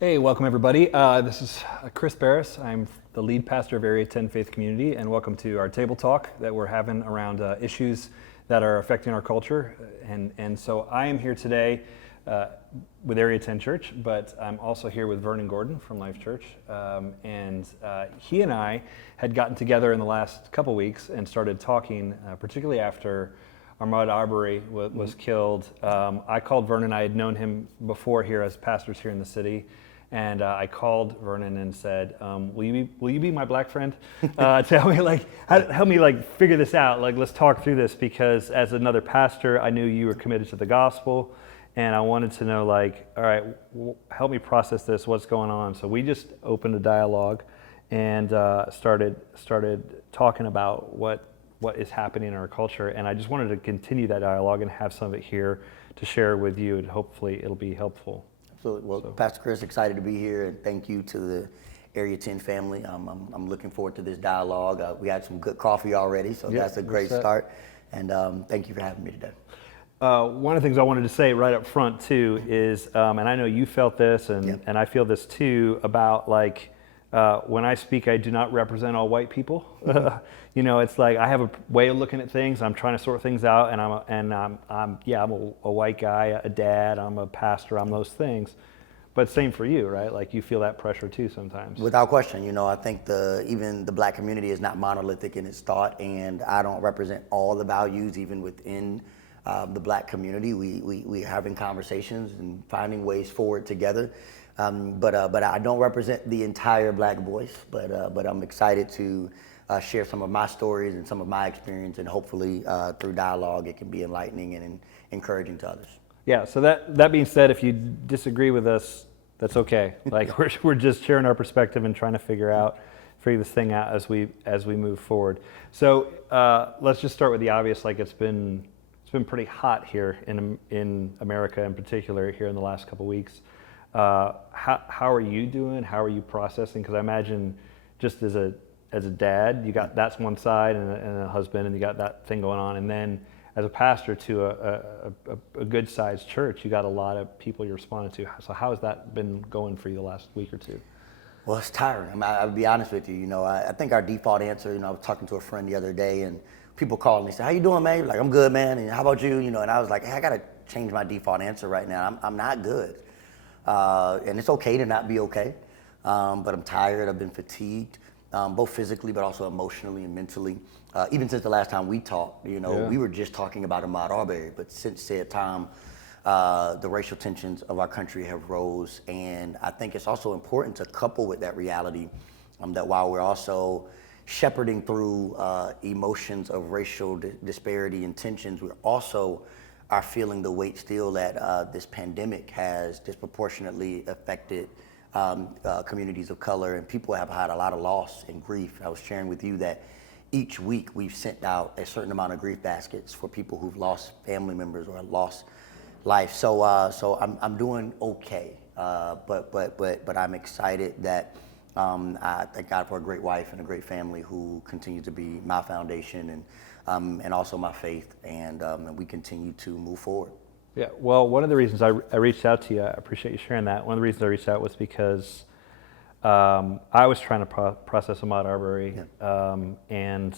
Hey, welcome everybody. This is Chris Barras. I'm the lead pastor of Area 10 Faith Community, and welcome to our table talk that we're having around issues that are affecting our culture. And so I am here today with Area 10 Church, but I'm also here with Vernon Gordon from Life Church. And he and I had gotten together in the last couple weeks and started talking, particularly after Ahmaud Arbery was killed. I called Vernon. I had known him before here as pastors here in the city. And I called Vernon and said, "Will you be my black friend to help me figure this out? Let's talk through this, because as another pastor, I knew you were committed to the gospel, and I wanted to know, all right, help me process this. What's going on?" So we just opened a dialogue and started talking about what is happening in our culture, and I just wanted to continue that dialogue and have some of it here to share with you, and hopefully it'll be helpful. Absolutely. Well, Pastor Chris, excited to be here, and thank you to the Area 10 family. I'm looking forward to this dialogue. We had some good coffee already, so that's a great start. And thank you for having me today. One of the things I wanted to say right up front too is, and I know you felt this, and I feel this too, about when I speak, I do not represent all white people. It's like I have a way of looking at things. I'm trying to sort things out, and I'm a white guy, a dad. I'm a pastor. I'm those things. But same for you, right? Like you feel that pressure too sometimes. Without question, I think even the black community is not monolithic in its thought, and I don't represent all the values even within the black community. We're having conversations and finding ways forward together. But I don't represent the entire black voice, but I'm excited to share some of my stories and some of my experience, and hopefully through dialogue it can be enlightening and encouraging to others. Yeah, so that being said, if you disagree with us, that's okay. We're just sharing our perspective and trying to figure this thing out as we move forward. So let's just start with the obvious. It's been pretty hot here in America in particular here in the last couple weeks. How are you doing? How are you processing? Because I imagine just as a dad, you got that's one side, and a husband, and you got that thing going on, and then as a pastor to a good sized church, you got a lot of people you're responding to. So how has that been going for you the last week or two? Well, it's tiring. I'll be honest with you. I think our default answer. I was talking to a friend the other day, and people called me and said, "How you doing, man?" I'm good, man. And how about you? And I was like, "Hey, I gotta change my default answer right now. I'm not good." And it's okay to not be okay, but I'm tired. I've been fatigued, both physically but also emotionally and mentally. Even since the last time we talked, we were just talking about Ahmaud Arbery, but since said time, the racial tensions of our country have rose, and I think it's also important to couple with that reality that while we're also shepherding through emotions of racial disparity and tensions, we're also are feeling the weight still that this pandemic has disproportionately affected communities of color, and people have had a lot of loss and grief. I was sharing with you that each week we've sent out a certain amount of grief baskets for people who've lost family members or lost life. So I'm doing okay, but I'm excited that I thank God for a great wife and a great family who continue to be my foundation and also my faith, and we continue to move forward. Yeah, well, one of the reasons I reached out to you, I appreciate you sharing that. One of the reasons I reached out was because I was trying to process Ahmaud Arbery, and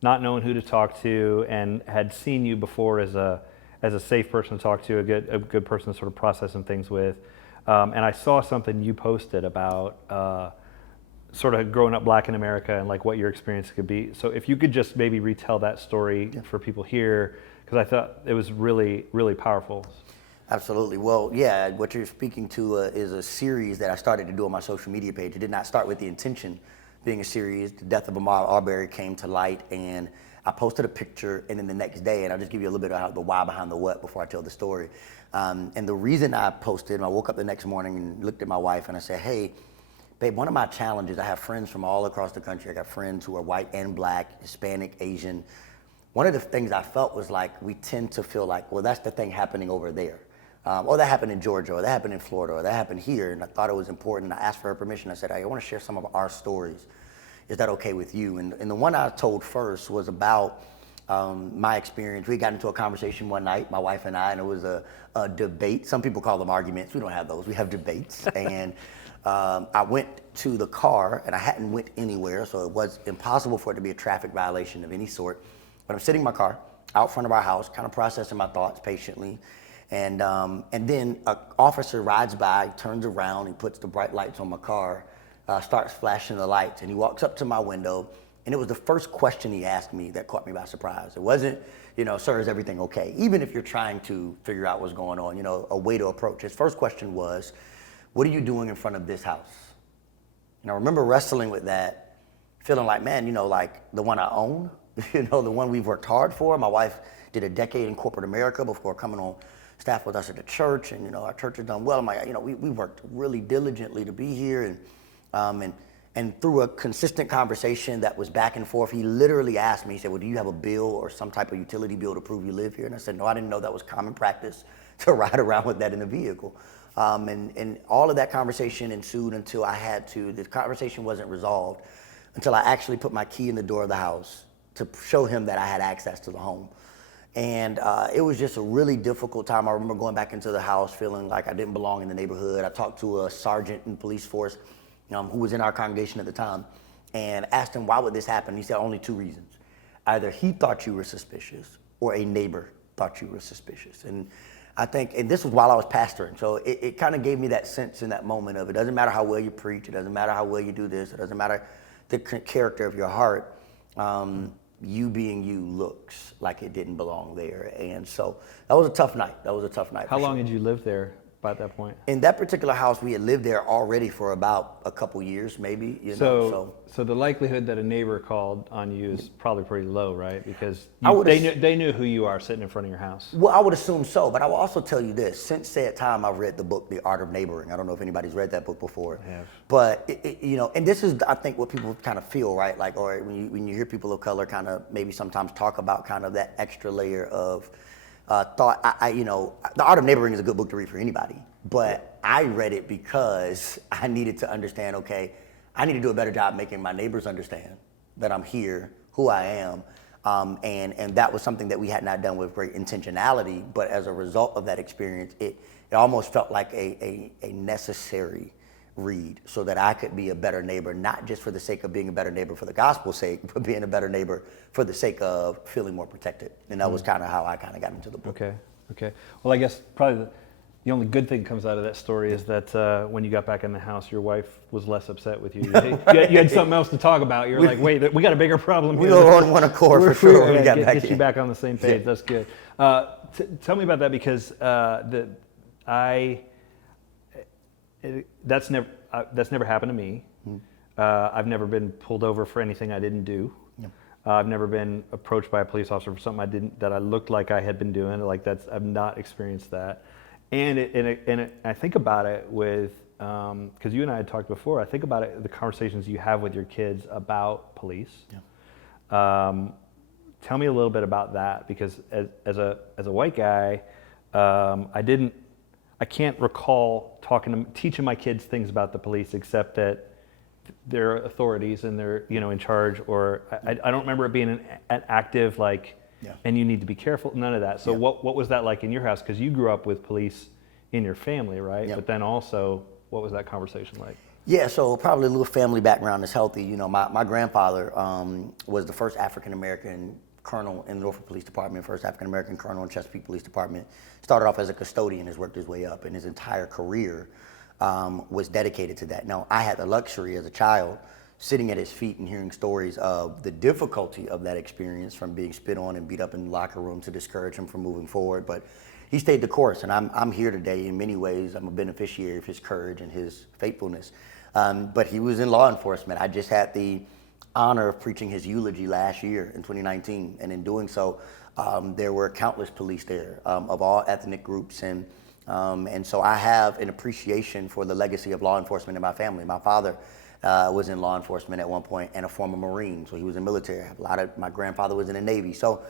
not knowing who to talk to, and had seen you before as a safe person to talk to, a good person to sort of process some things with. And I saw something you posted about sort of growing up black in America and what your experience could be. So if you could just maybe retell that story for people here, because I thought it was really, really powerful. Absolutely. Well, yeah, what you're speaking to is a series that I started to do on my social media page. It did not start with the intention being a series. The death of Ahmaud Arbery came to light, and I posted a picture, and then the next day, and I'll just give you a little bit of the why behind the what before I tell the story. And the reason I posted, I woke up the next morning and looked at my wife and I said, "Hey, babe, one of my challenges, I have friends from all across the country. I got friends who are white and black, Hispanic, Asian. One of the things I felt was we tend to feel well, that's the thing happening over there. Or that happened in Georgia, or that happened in Florida, or that happened here." And I thought it was important. I asked for her permission. I said, "I want to share some of our stories. Is that okay with you?" And the one I told first was about my experience. We got into a conversation one night, my wife and I, and it was a debate. Some people call them arguments. We don't have those. We have debates. And I went to the car, and I hadn't went anywhere, so it was impossible for it to be a traffic violation of any sort. But I'm sitting in my car out front of our house, kind of processing my thoughts patiently. And then an officer rides by, turns around, he puts the bright lights on my car, starts flashing the lights, and he walks up to my window. And it was the first question he asked me that caught me by surprise. It wasn't, sir, is everything okay? Even if you're trying to figure out what's going on, a way to approach. His first question was, what are you doing in front of this house? And I remember wrestling with that, feeling like, man, like the one I own, the one we've worked hard for. My wife did a decade in corporate America before coming on staff with us at the church, and our church has done well. I'm like, we worked really diligently to be here, and through a consistent conversation that was back and forth, he literally asked me, he said, well, do you have a bill or some type of utility bill to prove you live here? And I said, no, I didn't know that was common practice to ride around with that in a vehicle. And all of that conversation ensued until the conversation wasn't resolved until I actually put my key in the door of the house to show him that I had access to the home. And it was just a really difficult time. I remember going back into the house feeling like I didn't belong in the neighborhood. I talked to a sergeant in police force who was in our congregation at the time, and asked him, why would this happen? He said, only two reasons. Either he thought you were suspicious or a neighbor thought you were suspicious. And I think, and this was while I was pastoring, so it kind of gave me that sense in that moment of, it doesn't matter how well you preach, it doesn't matter how well you do this, it doesn't matter the character of your heart, you being you looks like it didn't belong there. And so that was a tough night. How long had you lived there by that point? In that particular house, we had lived there already for about a couple years, maybe. So the likelihood that a neighbor called on you is probably pretty low, right? Because they knew who you are sitting in front of your house. Well, I would assume so, but I will also tell you this. Since that time, I've read the book, The Art of Neighboring. I don't know if anybody's read that book before. I have. But, and this is, I think, what people kind of feel, right? Like, or when you hear people of color kind of maybe sometimes talk about kind of that extra layer of thought. The Art of Neighboring is a good book to read for anybody, but I read it because I needed to understand, okay, I need to do a better job making my neighbors understand that I'm here, who I am, and that was something that we had not done with great intentionality, but as a result of that experience, it almost felt like a necessary read so that I could be a better neighbor, not just for the sake of being a better neighbor for the gospel's sake, but being a better neighbor for the sake of feeling more protected. And that was kind of how I kind of got into the book. Okay. Well, I guess probably the only good thing comes out of that story is that when you got back in the house, your wife was less upset with you. You had something else to talk about. You're like, wait, we got a bigger problem here. We were on one accord for sure when we got back in. Get you back on the same page. Yeah. That's good. Tell me about that, because that's never happened to me. I've never been pulled over for anything I didn't do. I've never been approached by a police officer for something that I looked like I had been doing. I've not experienced that. And I think about it with, because you and I had talked before, I think about it, the conversations you have with your kids about police. Tell me a little bit about that, because as a white guy, I can't recall teaching my kids things about the police, except that they're authorities and they're in charge. Or I don't remember it being an active and you need to be careful. None of that. So what was that like in your house? Because you grew up with police in your family, right? But then also, what was that conversation like? Yeah, so probably a little family background is healthy. My grandfather was the first African-American colonel in the Norfolk Police Department, first African-American colonel in Chesapeake Police Department. Started off as a custodian, has worked his way up, and his entire career was dedicated to that. Now, I had the luxury as a child sitting at his feet and hearing stories of the difficulty of that experience, from being spit on and beat up in the locker room to discourage him from moving forward. But he stayed the course, and I'm here today in many ways. I'm a beneficiary of his courage and his faithfulness. But he was in law enforcement. I just had the honor of preaching his eulogy last year in 2019, and in doing so, there were countless police there of all ethnic groups, and so I have an appreciation for the legacy of law enforcement in my family. My father was in law enforcement at one point and a former Marine, so he was in military. My grandfather was in the Navy. So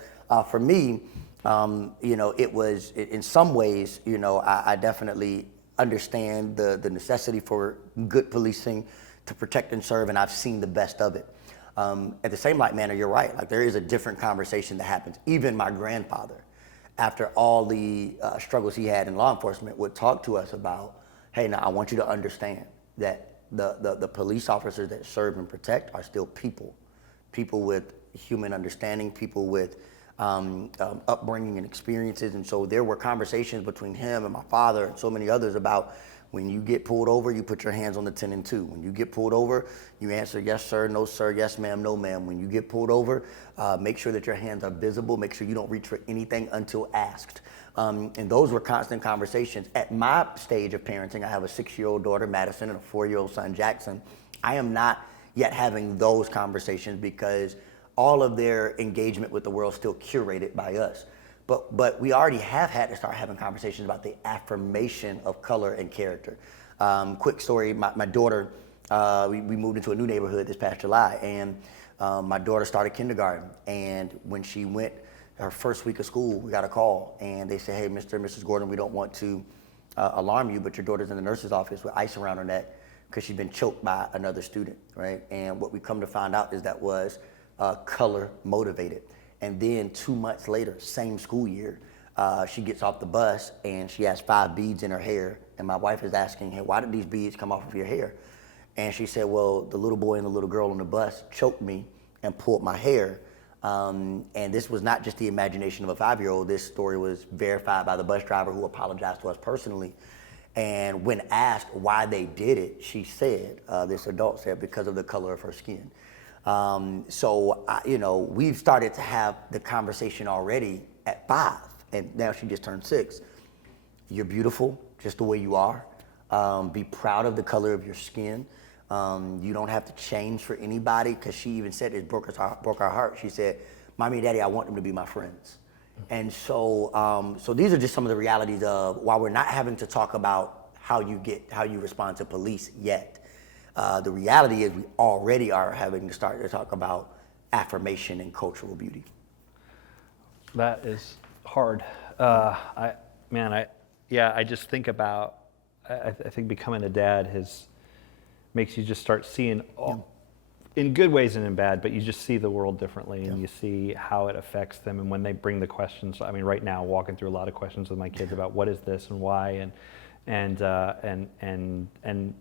for me, it was, in some ways, I definitely understand the necessity for good policing to protect and serve, and I've seen the best of it. At the same like manner, you're right. Like there is a different conversation that happens. Even my grandfather, after all the struggles he had in law enforcement, would talk to us about, hey, now I want you to understand that the police officers that serve and protect are still people with human understanding, people with upbringing and experiences. And so there were conversations between him and my father and so many others about, when you get pulled over, you put your hands on the 10 and 2. When you get pulled over, you answer yes sir, no sir, yes ma'am, no ma'am. When you get pulled over, make sure that your hands are visible. Make sure you don't reach for anything until asked. And those were constant conversations. At my stage of parenting, I have a 6-year-old daughter, Madison, and a 4-year-old son, Jackson. I am not yet having those conversations because all of their engagement with the world is still curated by us. But we already have had to start having conversations about the affirmation of color and character. Quick story, my daughter, we moved into a new neighborhood this past July, and my daughter started kindergarten. And when she went her first week of school, we got a call, and they said, hey, Mr. and Mrs. Gordon, we don't want to alarm you, but your daughter's in the nurse's office with ice around her neck because she's been choked by another student, right? And what we come to find out is that was color motivated. And then 2 months later, same school year, she gets off the bus and she has 5 beads in her hair. And my wife is asking, hey, why did these beads come off of your hair? And she said, well, the little boy and the little girl on the bus choked me and pulled my hair. And this was not just the imagination of a 5-year-old. This story was verified by the bus driver, who apologized to us personally. And when asked why they did it, she said, this adult said, because of the color of her skin. We've started to have the conversation already at 5, and now she just turned 6. You're beautiful just the way you are. Be proud of the color of your skin. You don't have to change for anybody, because she even said it broke our heart. She said, Mommy and Daddy, I want them to be my friends. And so these are just some of the realities of, while we're not having to talk about how you respond to police yet, the reality is we already are having to start to talk about affirmation and cultural beauty. That is hard. I just think about, I think becoming a dad makes you just start seeing in good ways and in bad, but you just see the world differently, and you see how it affects them. And when they bring the questions, I mean, right now, walking through a lot of questions with my kids about what is this and why, and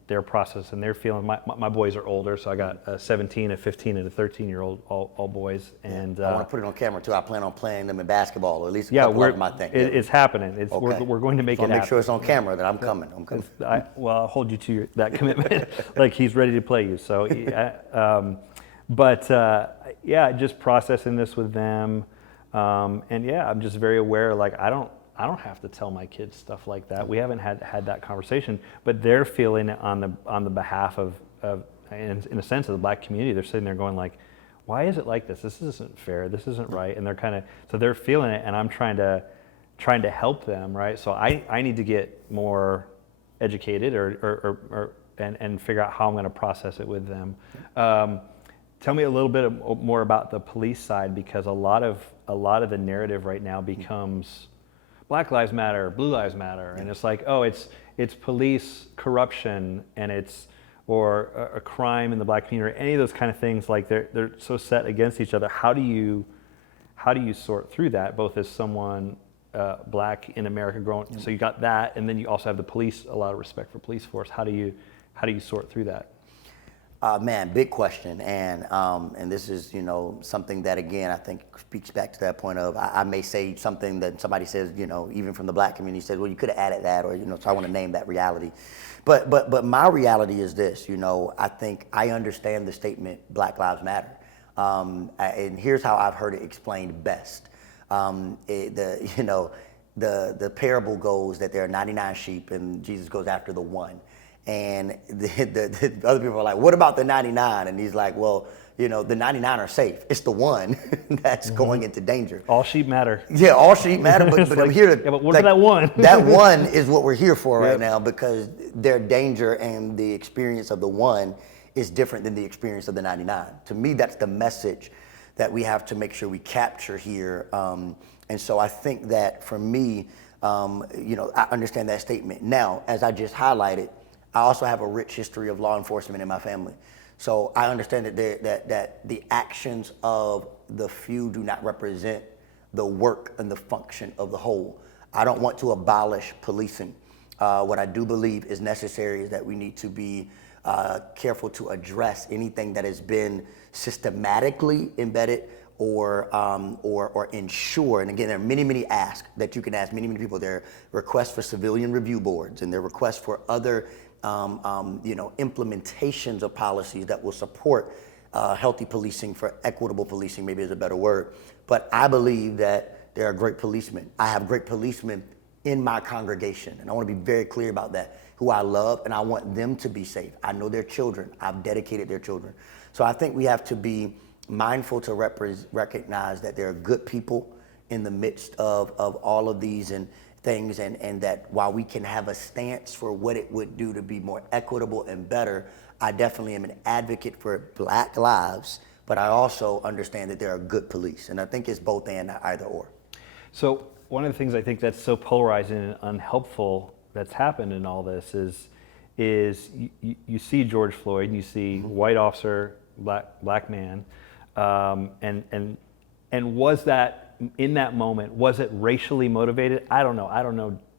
their process and their feeling. My boys are older, so I got a 17, a 15, and a 13-year-old, all boys. And I want to put it on camera too. I plan on playing them in basketball, or at least a couple of them, I think. It's happening. Okay. We're going to make it happen. Make sure it's on camera that I'm coming. I'll hold you to that commitment. Like, he's ready to play you. So, just processing this with them, I'm just very aware. Like, I don't have to tell my kids stuff like that. We haven't had that conversation, but they're feeling it on the behalf of in a sense, of the Black community. They're sitting there going like, why is it like this? This isn't fair. This isn't right. And they're feeling it, and I'm trying to help them, right? So I need to get more educated and figure out how I'm going to process it with them. Tell me a little bit more about the police side, because a lot of the narrative right now becomes Black Lives Matter, Blue Lives Matter, and it's like, oh, it's police corruption, and or a crime in the Black community, or any of those kind of things. Like, they're so set against each other. How do you sort through that, both as someone Black in America growing? So you got that, and then you also have the police, a lot of respect for police force. How do you sort through that? Man, big question, and this is something that, again, I think speaks back to that point of, I may say something that somebody says, even from the Black community, says, well, you could have added that, or so I want to name that reality, but my reality is this. I think I understand the statement Black Lives Matter, and here's how I've heard it explained best. The parable goes that there are 99 sheep, and Jesus goes after the one. And the other people are like, what about the 99? And he's like, well, the 99 are safe. It's the one that's going into danger. All sheep matter. Yeah, all sheep matter, but like, I'm here to... Yeah, but what about that one? That one is what we're here for right now, because their danger and the experience of the one is different than the experience of the 99. To me, that's the message that we have to make sure we capture here. And so I think that for me, I understand that statement. Now, as I just highlighted, I also have a rich history of law enforcement in my family. So I understand that the actions of the few do not represent the work and the function of the whole. I don't want to abolish policing. What I do believe is necessary is that we need to be careful to address anything that has been systematically embedded or ensure. And again, there are many asks that you can ask many people. There are requests for civilian review boards, and there are requests for other implementations of policies that will support healthy policing, for equitable policing, maybe is a better word. But I believe that there are great policemen. I have great policemen in my congregation, and I want to be very clear about that, who I love, and I want them to be safe. I know their children. I've dedicated their children. So I think we have to be mindful to recognize that there are good people in the midst of all of these and things, and that while we can have a stance for what it would do to be more equitable and better, I definitely am an advocate for Black lives, but I also understand that there are good police, and I think it's both and, not either or. So one of the things I think that's so polarizing and unhelpful that's happened in all this is you see George Floyd, and you see white officer, black man, and was that, in that moment, was it racially motivated? I don't know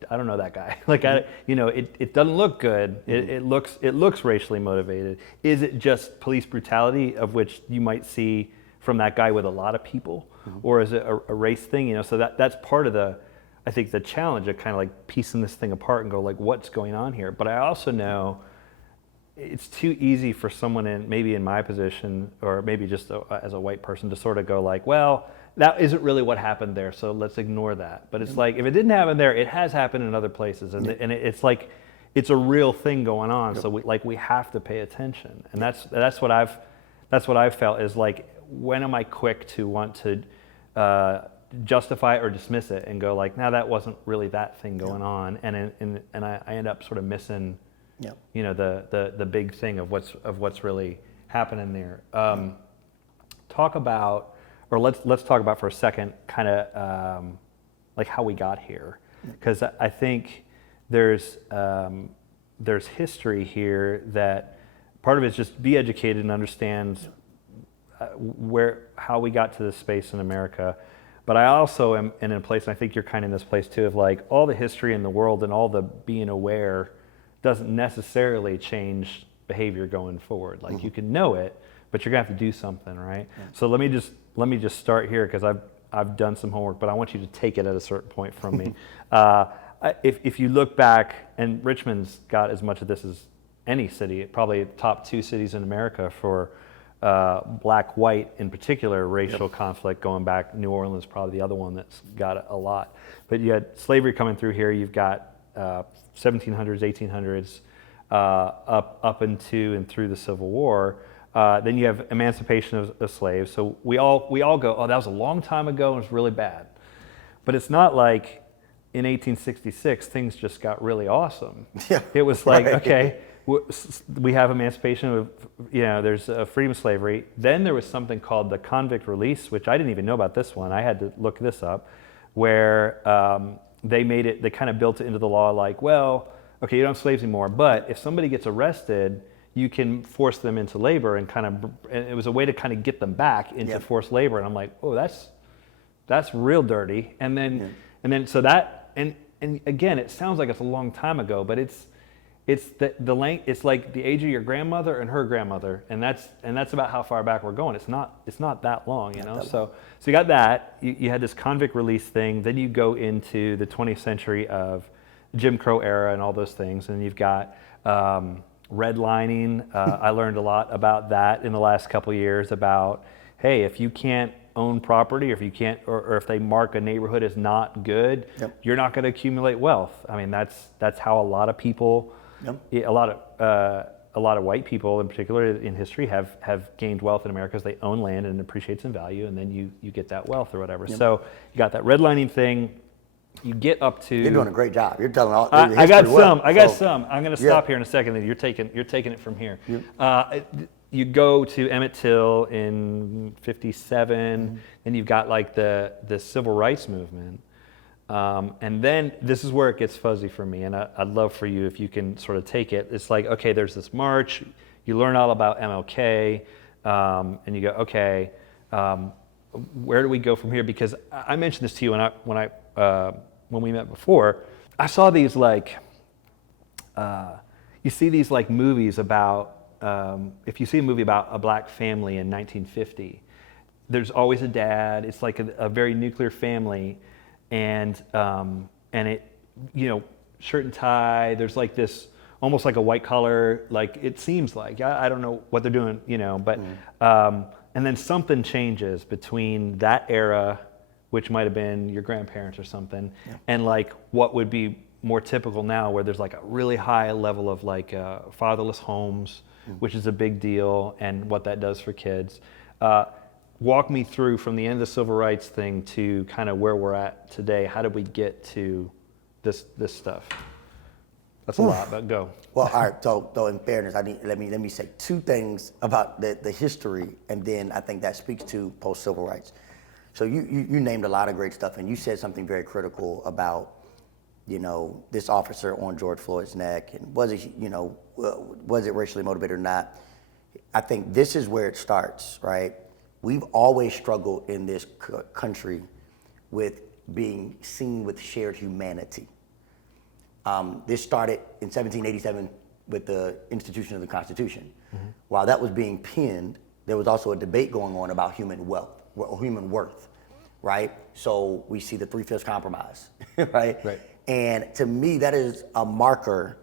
that guy. Like, it doesn't look good. It looks racially motivated. Is it just police brutality, of which you might see from that guy with a lot of people, or is it a race thing? So that's part of I think the challenge of kind of like piecing this thing apart and go like, what's going on here? But I also know it's too easy for someone maybe in my position, or maybe just as a white person, to sort of go like, well, that isn't really what happened there, so let's ignore that. But it's like, if it didn't happen there, it has happened in other places, and it's like, it's a real thing going on. So we have to pay attention, and that's what I've felt is like, when am I quick to want to justify it or dismiss it and go like, now that wasn't really that thing going on, and I end up sort of missing, the big thing of what's really happening there. Talk about, or let's talk about for a second, kind of like how we got here, because I think there's history here that part of it is just be educated and understand how we got to this space in America. But I also am in a place, and I think you're kind of in this place too, of like, all the history in the world and all the being aware doesn't necessarily change behavior going forward. Like, you can know it, but you're gonna have to do something, right? Yeah. So let me just start here, because I've done some homework, but I want you to take it at a certain point from me. If you look back, and Richmond's got as much of this as any city, probably top 2 cities in America for black-white, in particular, racial conflict going back. New Orleans is probably the other one that's got it a lot. But you had slavery coming through here. You've got 1700s, 1800s, up into and through the Civil War. Then you have emancipation of slaves. So we all go, oh, that was a long time ago and it's really bad. But it's not like in 1866 things just got really awesome. Yeah, it was like, okay, we have emancipation of, there's freedom of slavery. Then there was something called the convict release, which I didn't even know about this one. I had to look this up, where they kind of built it into the law like, well, okay, you don't have slaves anymore, but if somebody gets arrested, you can force them into labor, and it was a way to kind of get them back into forced labor. And I'm like, oh, that's real dirty. And then so that, and again, it sounds like it's a long time ago, but it's it's like the age of your grandmother and her grandmother, and that's about how far back we're going. It's not that long, you know. So you got that. You had this convict release thing. Then you go into the 20th century of Jim Crow era and all those things, and you've got redlining. I learned a lot about that in the last couple of years. About, hey, if you can't own property, or if you can't, or if they mark a neighborhood as not good, you're not going to accumulate wealth. I mean, that's how a lot of people. A lot of white people, in particular in history, have gained wealth in America because they own land and it appreciates in value, and then you get that wealth or whatever. So you got that redlining thing. You get up to. You're doing a great job. You're telling all. I got some. I'm going to stop here in a second. Then you're taking it from here. You go to Emmett Till in '57, and you've got like the civil rights movement. And then this is where it gets fuzzy for me, and I'd love for you if you can sort of take it. It's like, okay, there's this march, you learn all about MLK, and you go, okay, where do we go from here? Because I mentioned this to you when we met before. I saw these like, you see these like movies about, if you see a movie about a black family in 1950, there's always a dad. It's like a very nuclear family, and it, shirt and tie. There's like this almost like a white collar, like it seems like. I don't know what they're doing, but and then something changes between that era, which might have been your grandparents or something, and like what would be more typical now, where there's like a really high level of like fatherless homes, which is a big deal, and what that does for kids. Walk me through from the end of the civil rights thing to kind of where we're at today. How did we get to this stuff? That's a lot, but go. Well, all right. So in fairness, let me say two things about the history, and then I think that speaks to post civil rights. So you named a lot of great stuff, and you said something very critical about this officer on George Floyd's neck, and was it racially motivated or not? I think this is where it starts, right? We've always struggled in this country with being seen with shared humanity. This started in 1787 with the institution of the Constitution. Mm-hmm. While that was being penned, there was also a debate going on about human worth, right? So we see the 3/5 compromise, right? Right. And to me, that is a marker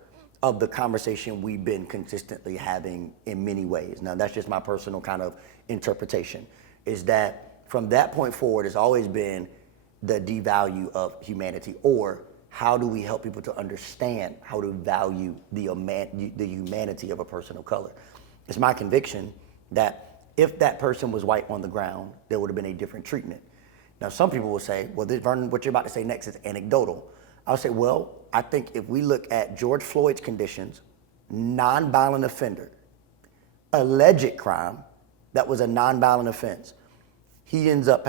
of the conversation we've been consistently having in many ways. Now, that's just my personal kind of interpretation, is that from that point forward, it's always been the devalue of humanity, or how do we help people to understand how to value the humanity of a person of color? It's my conviction that if that person was white on the ground, there would have been a different treatment. Now, some people will say, well, Vernon, what you're about to say next is anecdotal. I'll say, well, I think if we look at George Floyd's conditions, nonviolent offender, alleged crime, that was a nonviolent offense. He ends up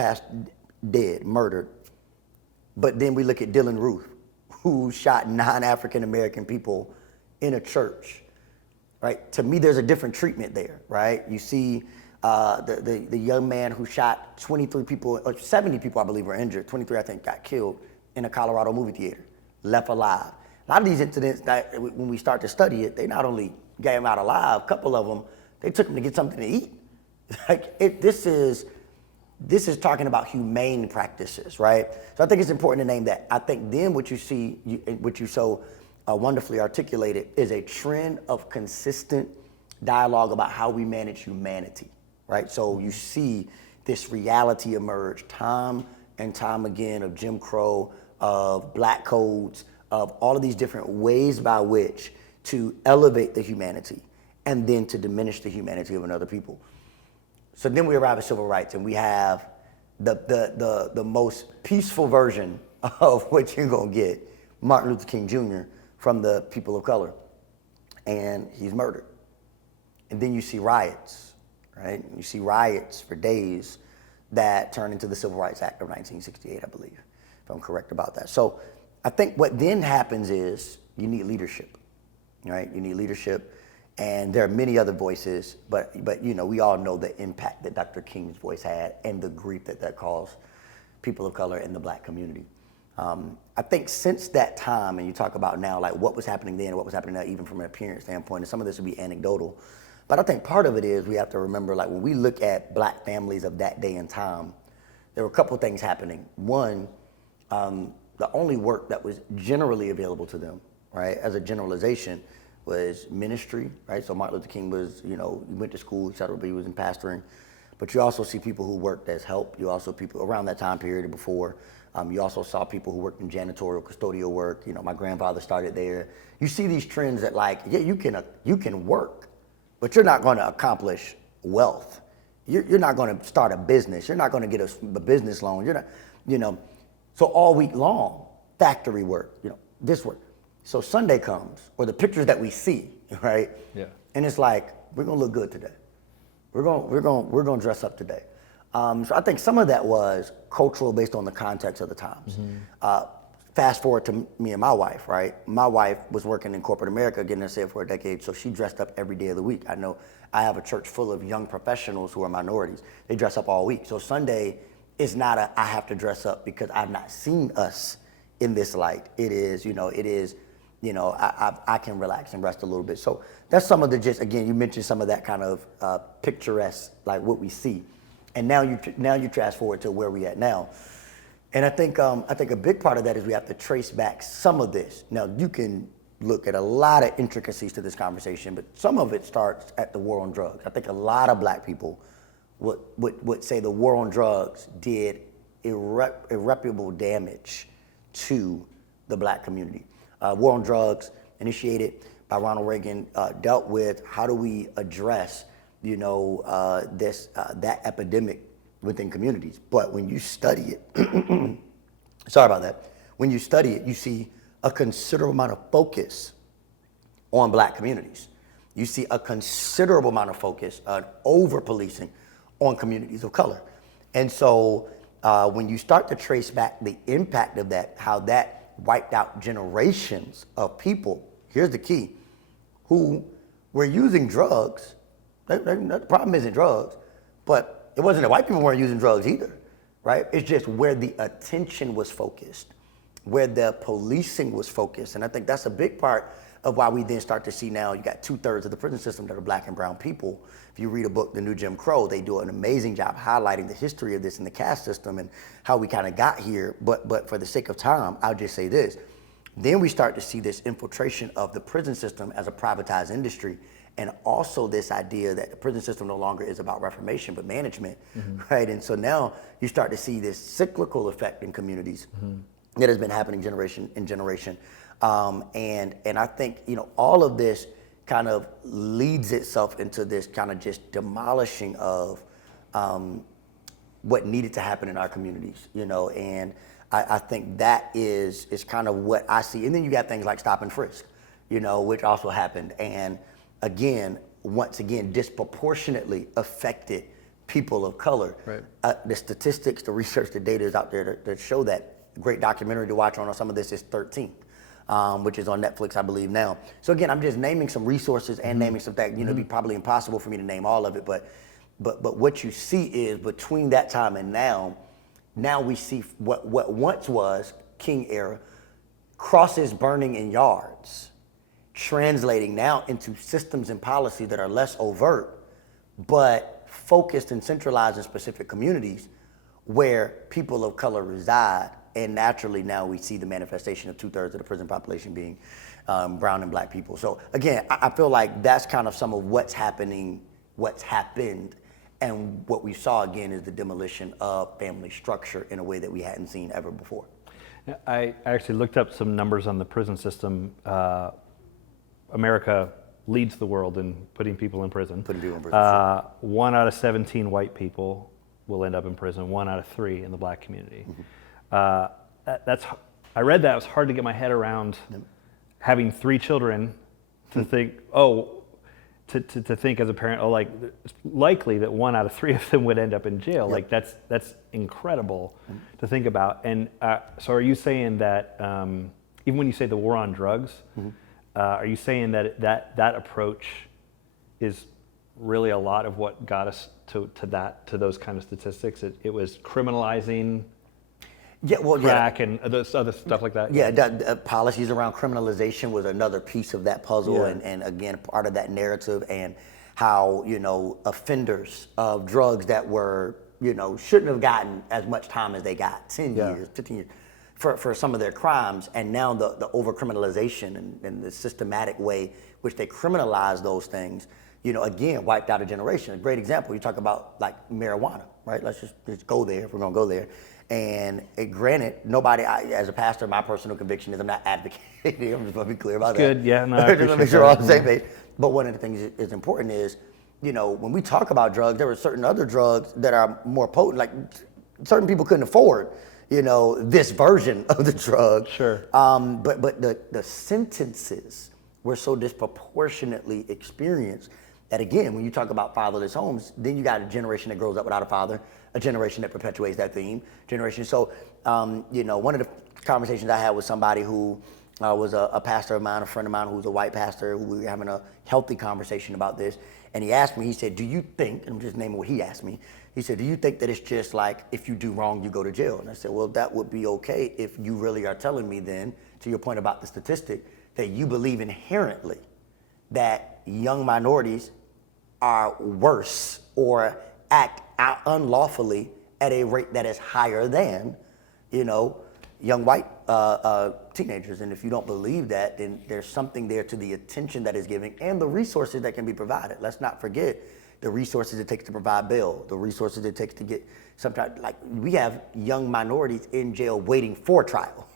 dead, murdered. But then we look at Dylan Ruth, who shot 9 African American people in a church, right? To me, there's a different treatment there, right? You see the young man who shot 23 people, or 70 people, I believe, were injured. 23, I think, got killed in a Colorado movie theater, left alive. A lot of these incidents, that when we start to study it, they not only got him out alive, a couple of them, they took him to get something to eat. This is talking about humane practices, right? So I think it's important to name that. I think then what you see, what you so wonderfully articulated, is a trend of consistent dialogue about how we manage humanity, right? So you see this reality emerge time and time again of Jim Crow, of black codes, of all of these different ways by which to elevate the humanity and then to diminish the humanity of another people. So then we arrive at civil rights, and we have the most peaceful version of what you're gonna get, Martin Luther King Jr. from the people of color, and he's murdered. And then you see riots, right? You see riots for days that turn into the Civil Rights Act of 1968, I believe, if I'm correct about that. So I think what then happens is you need leadership, right? You need leadership. And there are many other voices, but we all know the impact that Dr. King's voice had and the grief that caused people of color in the black community. I think since that time, and you talk about now, like what was happening then and what was happening now, even from an appearance standpoint, and some of this would be anecdotal, but I think part of it is we have to remember, like when we look at black families of that day and time, there were a couple of things happening. One, the only work that was generally available to them, right, as a generalization, was ministry, right? So Martin Luther King was, he went to school, et cetera, but he was in pastoring. But you also see people who worked as help. You also people around that time period and before. You also saw people who worked in janitorial, custodial work. My grandfather started there. You see these trends that you can work, but you're not going to accomplish wealth. You're not going to start a business. You're not going to get a business loan. You're not, So all week long, factory work, this work. So Sunday comes, or the pictures that we see, right? Yeah. And it's like, we're gonna look good today. We're gonna dress up today. So I think some of that was cultural, based on the context of the times. Mm-hmm. Fast forward to me and my wife, right? My wife was working in corporate America, getting us for a decade, so she dressed up every day of the week. I know I have a church full of young professionals who are minorities. They dress up all week. So Sunday is not a I have to dress up because I've not seen us in this light. It is, I can relax and rest a little bit. So that's some of the again, you mentioned some of that kind of picturesque, like what we see. And now you fast forward to where we at now. And I think a big part of that is we have to trace back some of this. Now you can look at a lot of intricacies to this conversation, but some of it starts at the war on drugs. I think a lot of black people would say the war on drugs did irreparable damage to the black community. War on drugs, initiated by Ronald Reagan, dealt with how do we address, that epidemic within communities. But when you study it, sorry about that. When you study it, you see a considerable amount of focus on black communities. You see a considerable amount of focus on over-policing on communities of color. And so when you start to trace back the impact of that, how that wiped out generations of people, here's the key, who were using drugs. The problem isn't drugs, but it wasn't that white people weren't using drugs either, right? It's just where the attention was focused, where the policing was focused. And I think that's a big part of why we then start to see now you got 2/3 of the prison system that are black and brown people. If you read a book, The New Jim Crow, they do an amazing job highlighting the history of this in the caste system and how we kind of got here. But for the sake of time, I'll just say this. Then we start to see this infiltration of the prison system as a privatized industry, and also this idea that the prison system no longer is about reformation but management, right? And so now you start to see this cyclical effect in communities that has been happening generation in generation. And I think, all of this kind of leads itself into this kind of just demolishing of what needed to happen in our communities, and I think that is kind of what I see. And then you got things like stop and frisk, which also happened. And once again, disproportionately affected people of color. Right. The statistics, the research, the data is out there to show that. Great documentary to watch on some of this is 13th, which is on Netflix, I believe now. So again, I'm just naming some resources and naming some things. It'd be probably impossible for me to name all of it, but what you see is between that time and now we see what once was King era, crosses burning in yards, translating now into systems and policy that are less overt, but focused and centralized in specific communities where people of color reside. And naturally now we see the manifestation of 2/3 of the prison population being brown and black people. So again, I feel like that's kind of some of what's happened. And what we saw again is the demolition of family structure in a way that we hadn't seen ever before. I actually looked up some numbers on the prison system. America leads the world in putting people in prison. Sure. 1 out of 17 white people will end up in prison. 1 out of 3 in the black community. I read that. It was hard to get my head around having 3 children to think, to think as a parent, it's likely that 1 out of 3 of them would end up in jail. Yep. That's incredible to think about. And so are you saying that even when you say the war on drugs, are you saying that approach is really a lot of what got us to those kind of statistics? It was criminalizing crack and other stuff like that? Yeah, policies around criminalization was another piece of that puzzle, Yeah. and again, part of that narrative, and how, offenders of drugs that were, shouldn't have gotten as much time as they got, 10 years, 15 years, for some of their crimes, and now the over-criminalization and the systematic way which they criminalize those things, again, wiped out a generation. A great example, you talk about like marijuana, right? Let's just go there if we're gonna go there. And granted, nobody, as a pastor, my personal conviction is I'm not advocating. I'm just going to be clear about that. Good, yeah, no, I appreciate to make sure we're all on the same page. But one of the things that is important is, when we talk about drugs, there are certain other drugs that are more potent. Like certain people couldn't afford, this version of the drug. Sure. But the sentences were so disproportionately experienced that, again, when you talk about fatherless homes, then you got a generation that grows up without a father, a generation that perpetuates that theme, generation. So, one of the conversations I had with somebody who was a pastor of mine, a friend of mine who's a white pastor. We were having a healthy conversation about this. And he asked me, he said, do you think, and I'm just naming what he asked me, he said, do you think that it's just like if you do wrong, you go to jail? And I said, well, that would be okay if you really are telling me then, to your point about the statistic, that you believe inherently that young minorities are worse or act out unlawfully at a rate that is higher than, young white teenagers. And if you don't believe that, then there's something there to the attention that is given and the resources that can be provided. Let's not forget the resources it takes to provide bail, the resources it takes to get sometimes, like we have young minorities in jail waiting for trial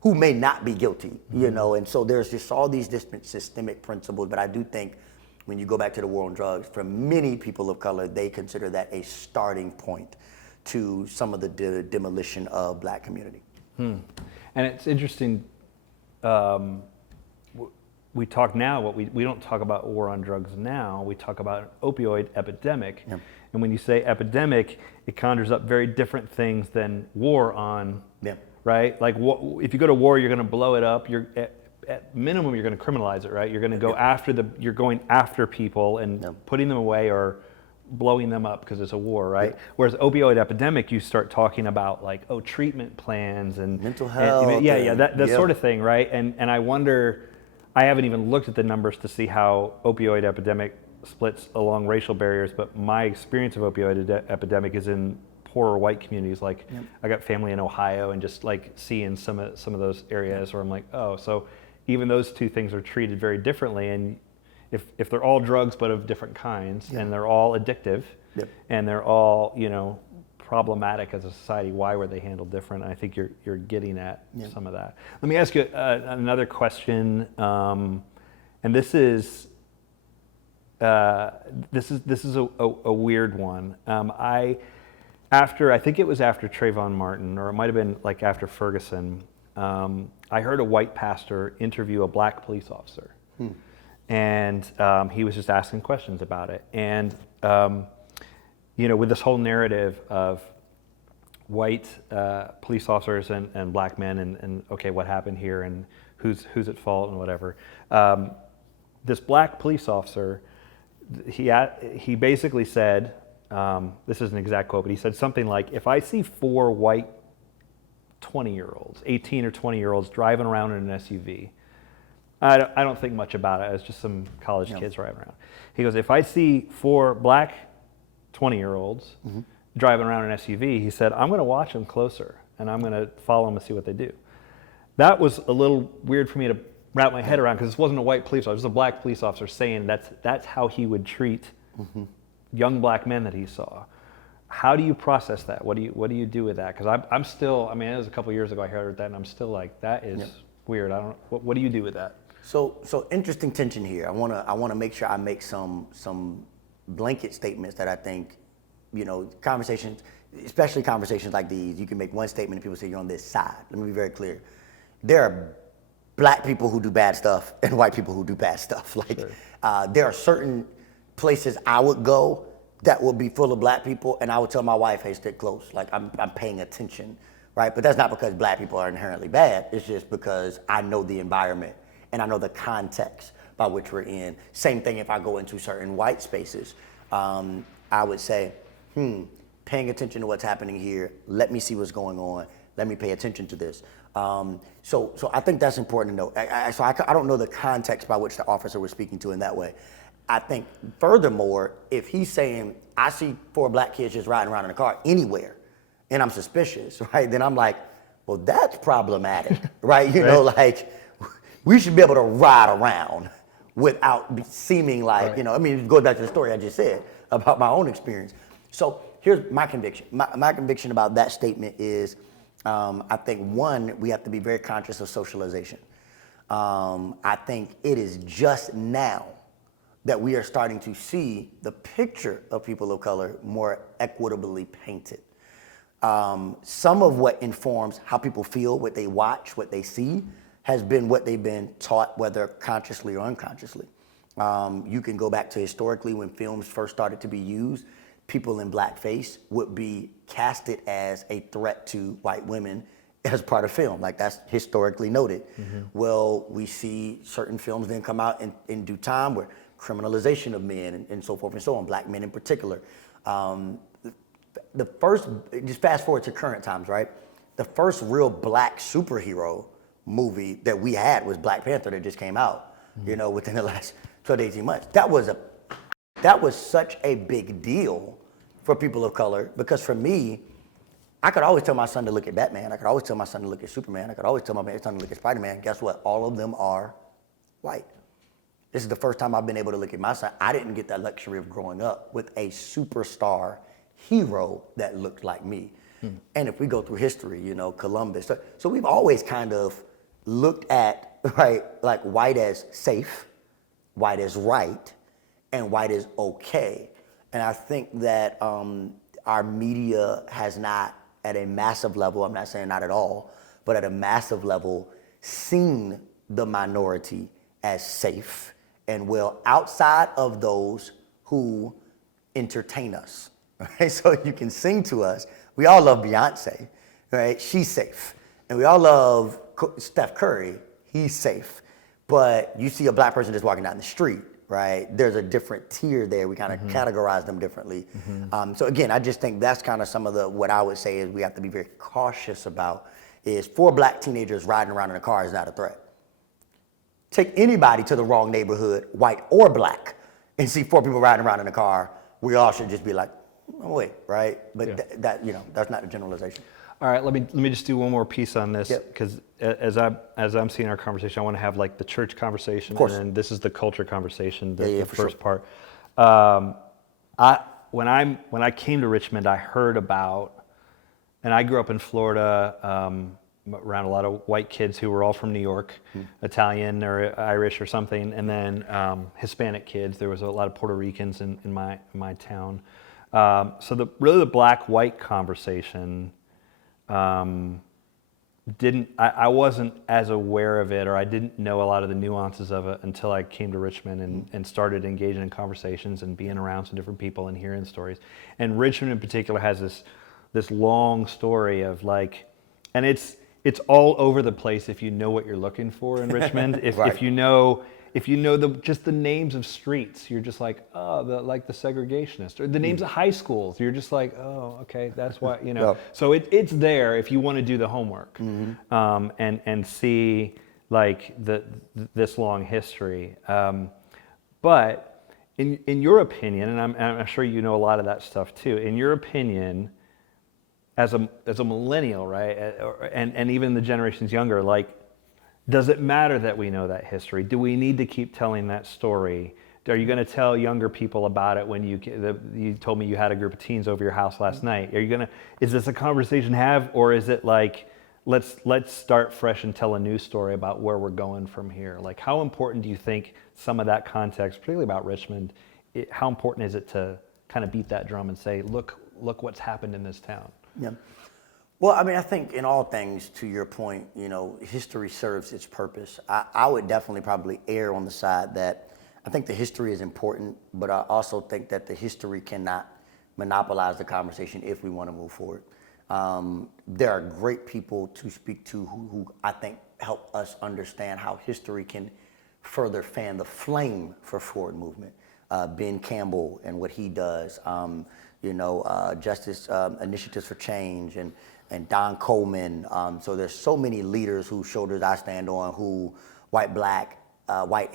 who may not be guilty, and so there's just all these different systemic principles. But I do think when you go back to the war on drugs, for many people of color, they consider that a starting point to some of the demolition of black community. And it's interesting, we talk now, we don't talk about war on drugs now, we talk about an opioid epidemic. Yep. And when you say epidemic, it conjures up very different things than war on, right? Like if you go to war, you're gonna blow it up, you're at minimum, you're gonna criminalize it, right? You're gonna go you're going after people and putting them away or blowing them up because it's a war, right? Yeah. Whereas opioid epidemic, you start talking about like, treatment plans and mental health. That sort of thing, right? And I wonder, I haven't even looked at the numbers to see how opioid epidemic splits along racial barriers, but my experience of opioid epidemic is in poorer white communities. Like I got family in Ohio, and just like seeing some of those areas where I'm like, oh, so even those two things are treated very differently. And if they're all drugs but of different kinds, and they're all addictive, and they're all problematic as a society, why were they handled different? And I think you're getting at some of that. Let me ask you another question, and this is a weird one. I think it was after Trayvon Martin, or it might have been like after Ferguson. I heard a white pastor interview a black police officer. And he was just asking questions about it. And, with this whole narrative of white police officers and black men and okay, what happened here and who's at fault and whatever. This black police officer, he basically said, this is an exact quote, but he said something like, if I see 4 white 20-year-olds, 18 or 20-year-olds driving around in an SUV, I don't think much about it. It's just some college kids driving around. He goes, if I see 4 black 20-year-olds driving around an SUV, he said, I'm going to watch them closer, and I'm going to follow them and see what they do. That was a little weird for me to wrap my head around, because this wasn't a white police officer. It was a black police officer saying that's how he would treat young black men that he saw. How do you process that? What do you do with that? Because I'm still, it was a couple years ago I heard that, and I'm still like, that is weird. What do you do with that? So interesting tension here. I wanna make sure I make some blanket statements that I think, conversations, especially conversations like these, you can make one statement and people say you're on this side. Let me be very clear. There are black people who do bad stuff and white people who do bad stuff. There are certain places I would go that will be full of black people, and I would tell my wife, hey, stick close. Like I'm paying attention, right? But that's not because black people are inherently bad. It's just because I know the environment and I know the context by which we're in. Same thing if I go into certain white spaces. I would say, paying attention to what's happening here. Let me see what's going on. Let me pay attention to this. So I think that's important to know. I don't know the context by which the officer was speaking to in that way. I think furthermore, if he's saying, I see 4 black kids just riding around in a car anywhere, and I'm suspicious, right? Then I'm like, well, that's problematic, right? We should be able to ride around without seeming like, it goes back to the story I just said about my own experience. So here's my conviction. My conviction about that statement is, I think, one, we have to be very conscious of socialization. I think it is just now that we are starting to see the picture of people of color more equitably painted. Some of what informs how people feel, what they watch, what they see, has been what they've been taught, whether consciously or unconsciously. You can go back to historically when films first started to be used, people in blackface would be casted as a threat to white women as part of film. Like, that's historically noted. Well, we see certain films then come out in due time where criminalization of men and so forth and so on, black men in particular. The first, just fast forward to current times, right? The first real black superhero movie that we had was Black Panther that just came out, you know, within the last 12 to 18 months. That was such a big deal for people of color, because for me, I could always tell my son to look at Batman. I could always tell my son to look at Superman. I could always tell my son to look at Spider-Man. Guess what? All of them are white. This is the first time I've been able to look at my son. I didn't get that luxury of growing up with a superstar hero that looked like me. And if we go through history, you know, Columbus. So we've always kind of looked at, right, like white as safe, white as right, and white as okay. And I think that our media has not, at a massive level, I'm not saying not at all, but at a massive level, seen the minority as safe and well outside of those who entertain us. Right? So you can sing to us. We all love Beyonce, right? She's safe. And we all love Steph Curry. He's safe. But you see a black person just walking down the street, right? There's a different tier there. We kind of categorize them differently. So again, I just think that's kind of some of what I would say is we have to be very cautious about is 4 black teenagers riding around in a car is not a threat. Take anybody to the wrong neighborhood, white or black, and see 4 people riding around in a car, we all should just be like, oh, wait, right? But that you know, that's not a generalization. All right, let me just do one more piece on this, because as I'm seeing our conversation, I want to have like the church conversation, and then this is the culture conversation, the first part. When I came to Richmond, I heard about, and I grew up in Florida, around a lot of white kids who were all from New York, Italian or Irish or something, and then Hispanic kids. There was a lot of Puerto Ricans in my town. So the black-white conversation I wasn't as aware of it, or I didn't know a lot of the nuances of it until I came to Richmond and started engaging in conversations and being around some different people and hearing stories. And Richmond in particular has this long story of like, and it's all over the place if you know what you're looking for in Richmond. If you know just the names of streets, you're just like, oh, like the segregationist, or the names of high schools. You're just like, oh, okay, that's why, you know. So it's there if you want to do the homework, and see like this long history. But in your opinion, and I'm sure you know a lot of that stuff too. In your opinion, as a millennial, right, and even the generations younger, like, does it matter that we know that history? Do we need to keep telling that story? Are you going to tell younger people about it when you told me you had a group of teens over your house last night? Is this a conversation to have, or is it like, let's start fresh and tell a new story about where we're going from here? Like, how important do you think some of that context, particularly about Richmond, how important is it to kind of beat that drum and say, look what's happened in this town? Yeah. Well, I mean, I think in all things, to your point, you know, history serves its purpose. I would definitely probably err on the side that I think the history is important, but I also think that the history cannot monopolize the conversation if we want to move forward. There are great people to speak to who I think help us understand how history can further fan the flame for forward movement. Ben Campbell and what he does, Justice Initiatives for Change, and Don Coleman. So there's so many leaders whose shoulders I stand on, who white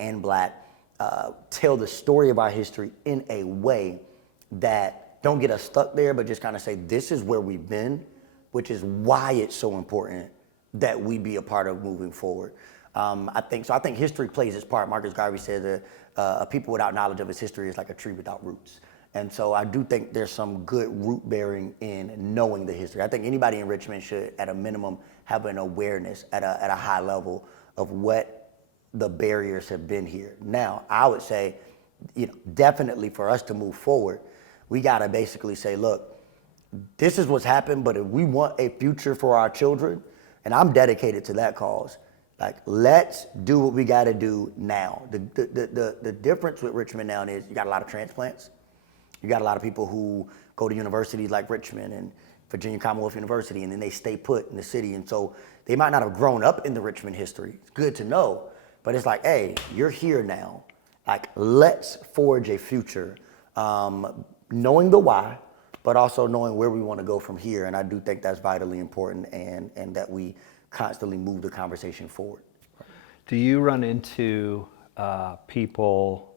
and black, tell the story of our history in a way that don't get us stuck there, but just kind of say, this is where we've been, which is why it's so important that we be a part of moving forward. I think history plays its part. Marcus Garvey said a people without knowledge of its history is like a tree without roots. And so I do think there's some good root bearing in knowing the history. I think anybody in Richmond should, at a minimum, have an awareness at a high level of what the barriers have been here. Now, I would say, definitely for us to move forward, we got to basically say, look, this is what's happened, but if we want a future for our children, and I'm dedicated to that cause, like, let's do what we got to do now. The difference with Richmond now is you got a lot of transplants. You got a lot of people who go to universities like Richmond and Virginia Commonwealth University, and then they stay put in the city. And so they might not have grown up in the Richmond history. It's good to know, but it's like, hey, you're here now. Like, let's forge a future, knowing the why, but also knowing where we want to go from here. And I do think that's vitally important, and that we constantly move the conversation forward. Do you run into people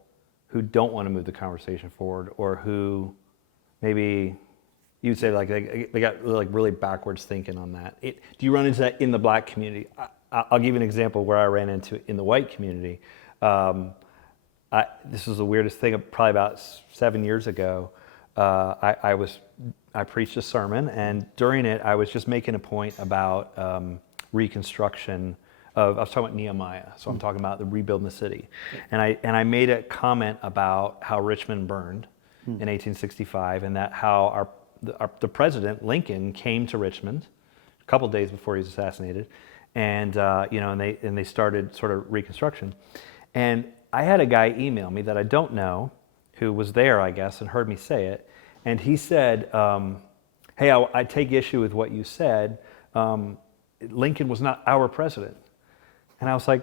who don't want to move the conversation forward, or who maybe you'd say like they got like really backwards thinking on that? Do you run into that in the Black community? I'll give you an example where I ran into it in the white community. This was the weirdest thing. Probably about 7 years ago, I preached a sermon, and during it, I was just making a point about reconstruction. I was talking about Nehemiah, so I'm talking about the rebuilding the city, and I made a comment about how Richmond burned in 1865, and that how the president Lincoln came to Richmond a couple days before he was assassinated, and and they started sort of reconstruction, and I had a guy email me that I don't know, who was there, I guess, and heard me say it, and he said, "Hey, I take issue with what you said. Lincoln was not our president." And I was like,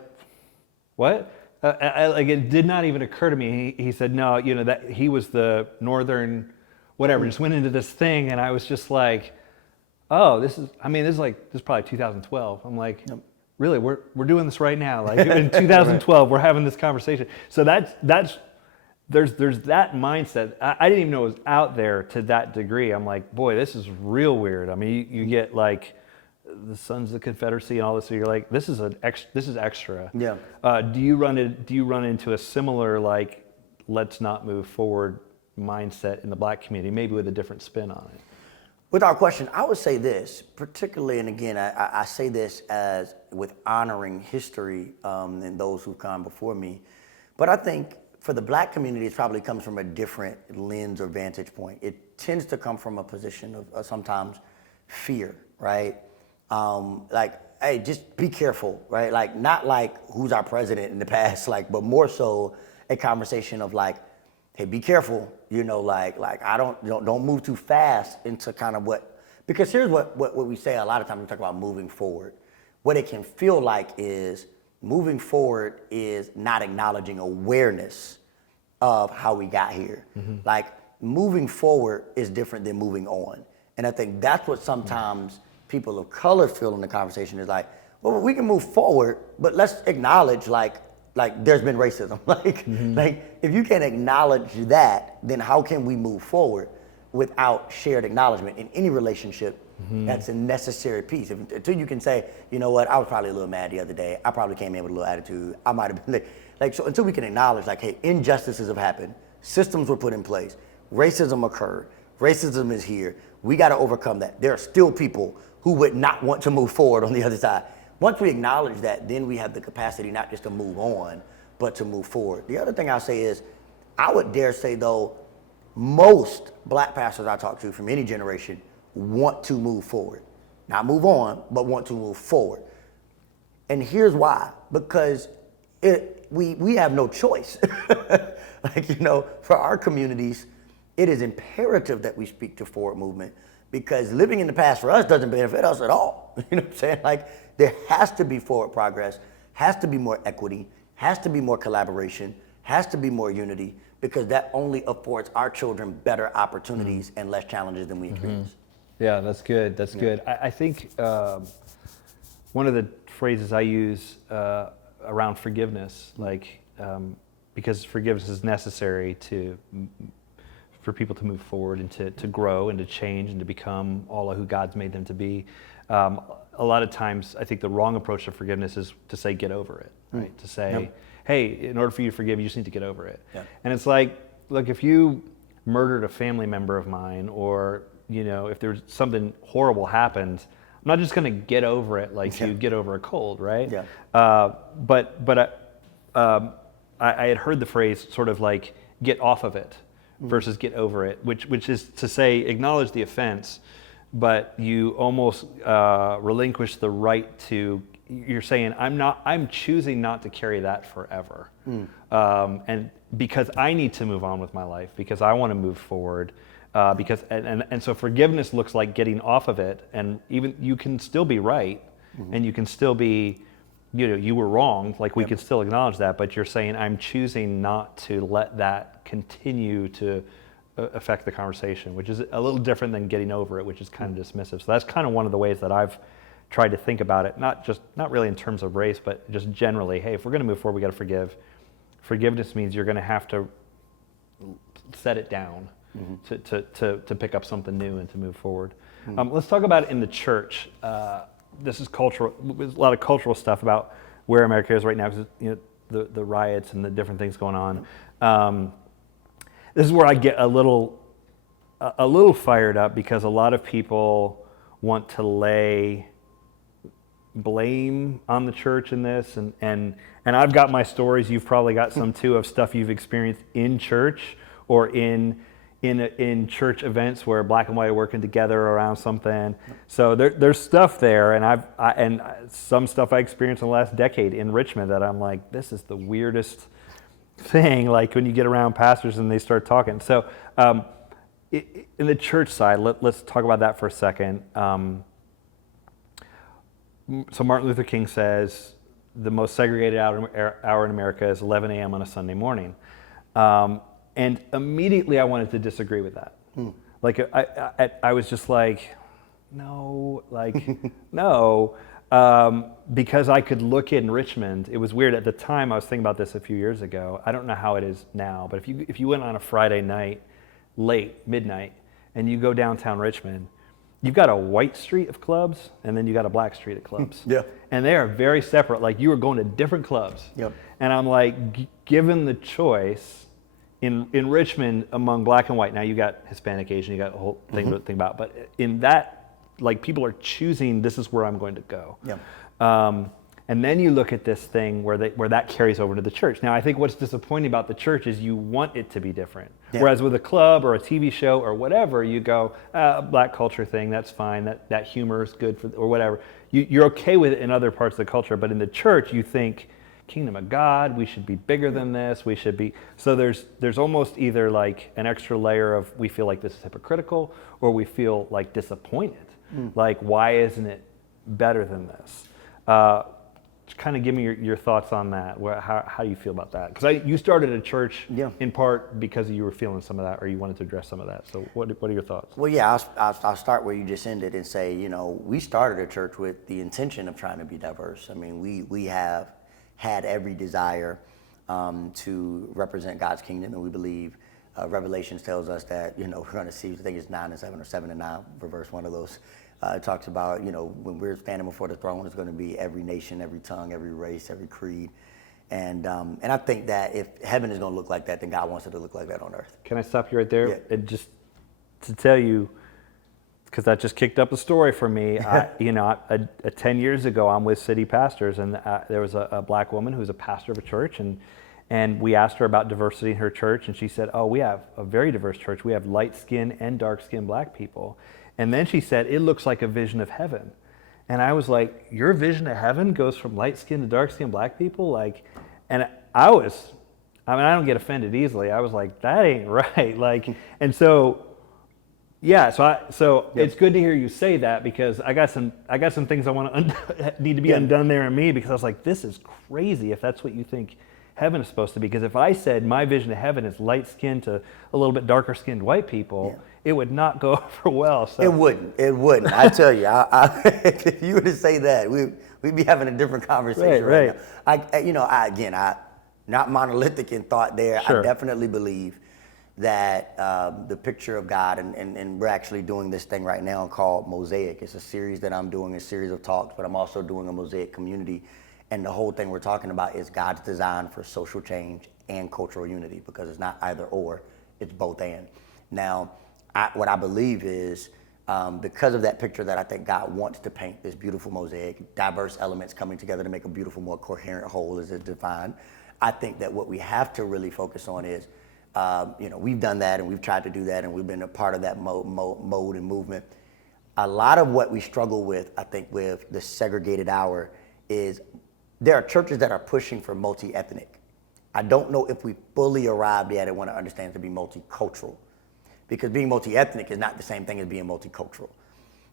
"What?" Like, it did not even occur to me. He said, "No, that he was the northern, whatever." Just went into this thing, and I was just like, "Oh, this is probably 2012." I'm like, "Yep. Really, we're doing this right now. Like in 2012, we're having this conversation." So there's that mindset. I didn't even know it was out there to that degree. I'm like, boy, this is real weird. I mean, you get like the Sons of the Confederacy and all this. So you're like, this is extra. Yeah. Do you run into a similar like, let's not move forward mindset in the Black community, maybe with a different spin on it? Without question, I would say this, particularly, and again, I say this as with honoring history and those who've come before me, but I think for the Black community, it probably comes from a different lens or vantage point. It tends to come from a position of sometimes fear, right? Like, hey, just be careful, right? Like, not like who's our president in the past, like, but more so a conversation of like, hey, be careful, like I don't move too fast into kind of because here's what we say a lot of times when we talk about moving forward. What it can feel like is moving forward is not acknowledging awareness of how we got here. Mm-hmm. Like, moving forward is different than moving on. And I think that's what sometimes people of color feel in the conversation is like, well, we can move forward, but let's acknowledge like there's been racism. Like if you can't acknowledge that, then how can we move forward without shared acknowledgement in any relationship? Mm-hmm. That's a necessary piece. Until you can say, you know what, I was probably a little mad the other day. I probably came in with a little attitude. I might have been like, so until we can acknowledge like, hey, injustices have happened. Systems were put in place. Racism occurred. Racism is here. We got to overcome that. There are still people who would not want to move forward on the other side. Once we acknowledge that, then we have the capacity not just to move on, but to move forward. The other thing I'll say is, I would dare say though, most Black pastors I talk to from any generation want to move forward. Not move on, but want to move forward. And here's why, because we have no choice. Like, for our communities, it is imperative that we speak to forward movement, because living in the past for us doesn't benefit us at all. You know what I'm saying? Like, there has to be forward progress, has to be more equity, has to be more collaboration, has to be more unity, because that only affords our children better opportunities and less challenges than we experience. Yeah, that's good. That's good. I think one of the phrases I use around forgiveness, like, because forgiveness is necessary for people to move forward and to grow and to change and to become all of who God's made them to be. A lot of times, I think the wrong approach to forgiveness is to say, get over it, right? To say, hey, in order for you to forgive, you just need to get over it. Yep. And it's like, look, if you murdered a family member of mine, or, if there's something horrible happened, I'm not just going to get over it like you get over a cold, right? Yeah. But I had heard the phrase sort of like, get off of it versus get over it, which is to say, acknowledge the offense, but you almost relinquish the right to, you're saying, I'm choosing not to carry that forever. And because I need to move on with my life, because I want to move forward, because and so forgiveness looks like getting off of it, and even you can still be right, and you can still be, you were wrong. Like we can still acknowledge that, but you're saying I'm choosing not to let that continue to affect the conversation, which is a little different than getting over it, which is kind of dismissive. So that's kind of one of the ways that I've tried to think about it, not really in terms of race, but just generally. Hey, if we're going to move forward, we got to forgive. Forgiveness means you're going to have to set it down to pick up something new and to move forward. Let's talk about it in the church. This is cultural. There's a lot of cultural stuff about where America is right now, because the riots and the different things going on. This is where I get a little fired up, because a lot of people want to lay blame on the church in this, and I've got my stories. You've probably got some too, of stuff you've experienced in church or in church events where black and white are working together around something. So there's stuff there, and some stuff I experienced in the last decade in Richmond that I'm like, this is the weirdest thing. Like when you get around pastors and they start talking. So in the church side, let's talk about that for a second. So Martin Luther King says the most segregated hour in America is 11 a.m. on a Sunday morning. And immediately I wanted to disagree with that. Like I was just like, no, no. Because I could look in Richmond. It was weird at the time. I was thinking about this a few years ago. I don't know how it is now, but if you went on a Friday night, late, midnight, and you go downtown Richmond, you've got a white street of clubs, and then you got a black street of clubs. Yeah. And they are very separate. Like you were going to different clubs. Yep. And I'm like, given the choice in Richmond among black and white, now you got Hispanic, Asian, you got a whole thing to think about, but in that, like people are choosing, this is where I'm going to go. Yeah. And then you look at this thing where that carries over to the church. Now, I think what's disappointing about the church is you want it to be different. Yeah. Whereas with a club or a TV show or whatever, you go, black culture thing, that's fine. That humor is good or whatever. You're okay with it in other parts of the culture, but in the church, you think, kingdom of God, we should be bigger than this. We should be. So there's almost either like an extra layer of we feel like this is hypocritical, or we feel like disappointed. Like, why isn't it better than this? Kind of give me your thoughts on that. How do you feel about that? Because you started a church in part because you were feeling some of that, or you wanted to address some of that. So what are your thoughts? Well, yeah, I'll start where you just ended and say, we started a church with the intention of trying to be diverse. I mean, we have had every desire to represent God's kingdom, and we believe Revelations tells us that, we're going to see, I think it's 9 and 7 or 7 and 9, reverse one of those. It talks about, when we're standing before the throne, it's going to be every nation, every tongue, every race, every creed. And I think that if heaven is going to look like that, then God wants it to look like that on earth. Can I stop you right there? Yeah. And just to tell you, because that just kicked up a story for me. 10 years ago, I'm with City Pastors, and there was a black woman who was a pastor of a church, and we asked her about diversity in her church, and she said, oh, we have a very diverse church. We have light-skinned and dark-skinned black people. And then she said, it looks like a vision of heaven. And I was like, your vision of heaven goes from light-skinned to dark-skinned black people? And I don't get offended easily. I was like, that ain't right. And so, yeah, so it's good to hear you say that, because I got some things I want to need to be undone there in me, because I was like, this is crazy if that's what you think heaven is supposed to be. Because if I said my vision of heaven is light-skinned to a little bit darker-skinned white people, it would not go over well. So. It wouldn't. I tell you, if you were to say that, we'd be having a different conversation right now. I'm not monolithic in thought there. Sure. I definitely believe that the picture of God, and we're actually doing this thing right now called Mosaic. It's a series that I'm doing, a series of talks, but I'm also doing a Mosaic community. And the whole thing we're talking about is God's design for social change and cultural unity, because it's not either or, it's both and. Now, what I believe is because of that picture that I think God wants to paint, this beautiful mosaic, diverse elements coming together to make a beautiful, more coherent whole as it's defined, I think that what we have to really focus on is, we've done that and we've tried to do that and we've been a part of that mode and movement. A lot of what we struggle with, I think, with the segregated hour is there are churches that are pushing for multi-ethnic. I don't know if we fully arrived yet and want to understand to be multicultural. because being multi-ethnic is not the same thing as being multicultural.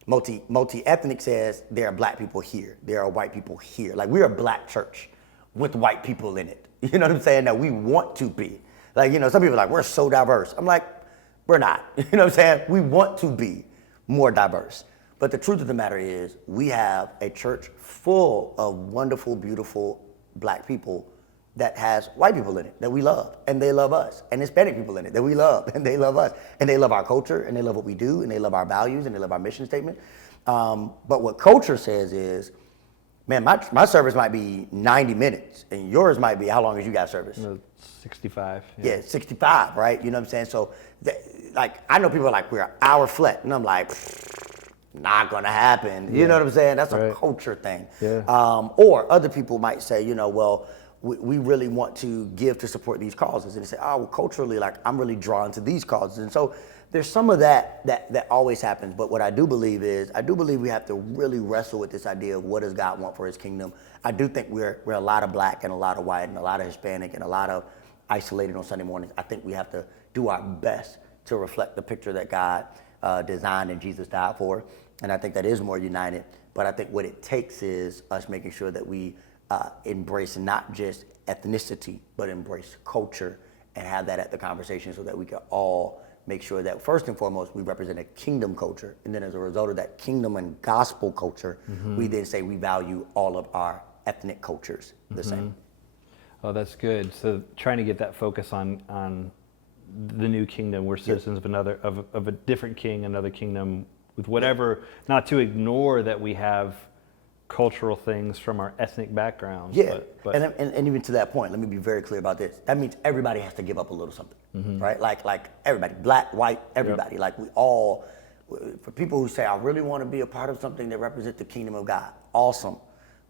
Multi-ethnic says there are black people here, there are white people here. Like, we're a black church with white people in it. You know what I'm saying? That we want to be. Like, you know, some people are like, we're so diverse. I'm like, we're not. You know what I'm saying? We want to be more diverse. But the truth of the matter is, we have a church full of wonderful, beautiful black people that has white people in it that we love, and they love us, and Hispanic people in it that we love, and they love us, and they love our culture, and they love what we do, and they love our values, and they love our mission statement. But what culture says is, man, my service might be 90 minutes, and yours might be, how long has you got service? 65. Yeah, 65, right? You know what I'm saying? So, like, I know people are like, we're an hour flat, and I'm like, not gonna happen. You know what I'm saying? That's a culture thing. Yeah. Or other people might say, you know, well, we really want to give to support these causes, and they say, oh, well, culturally, like, I'm really drawn to these causes. And so there's some of that always happens. But what I do believe is, I do believe we have to really wrestle with this idea of what does God want for his kingdom. I do think we're a lot of black and a lot of white and a lot of Hispanic and a lot of isolated on Sunday mornings. I think we have to do our best to reflect the picture that God designed and Jesus died for. And I think that is more united. But I think what it takes is us making sure that we embrace not just ethnicity, but embrace culture and have that at the conversation, so that we can all make sure that first and foremost we represent a kingdom culture, and then as a result of that kingdom and gospel culture, we then say we value all of our ethnic cultures the same. Oh, that's good. So trying to get that focus on the new kingdom, we're citizens of a different king, another kingdom with whatever, not to ignore that we have cultural things from our ethnic backgrounds. Yeah, but and even to that point, let me be very clear about this. That means everybody has to give up a little something, right? Like everybody, black, white, everybody. Yep. Like, we all, for people who say, I really want to be a part of something that represents the kingdom of God, awesome.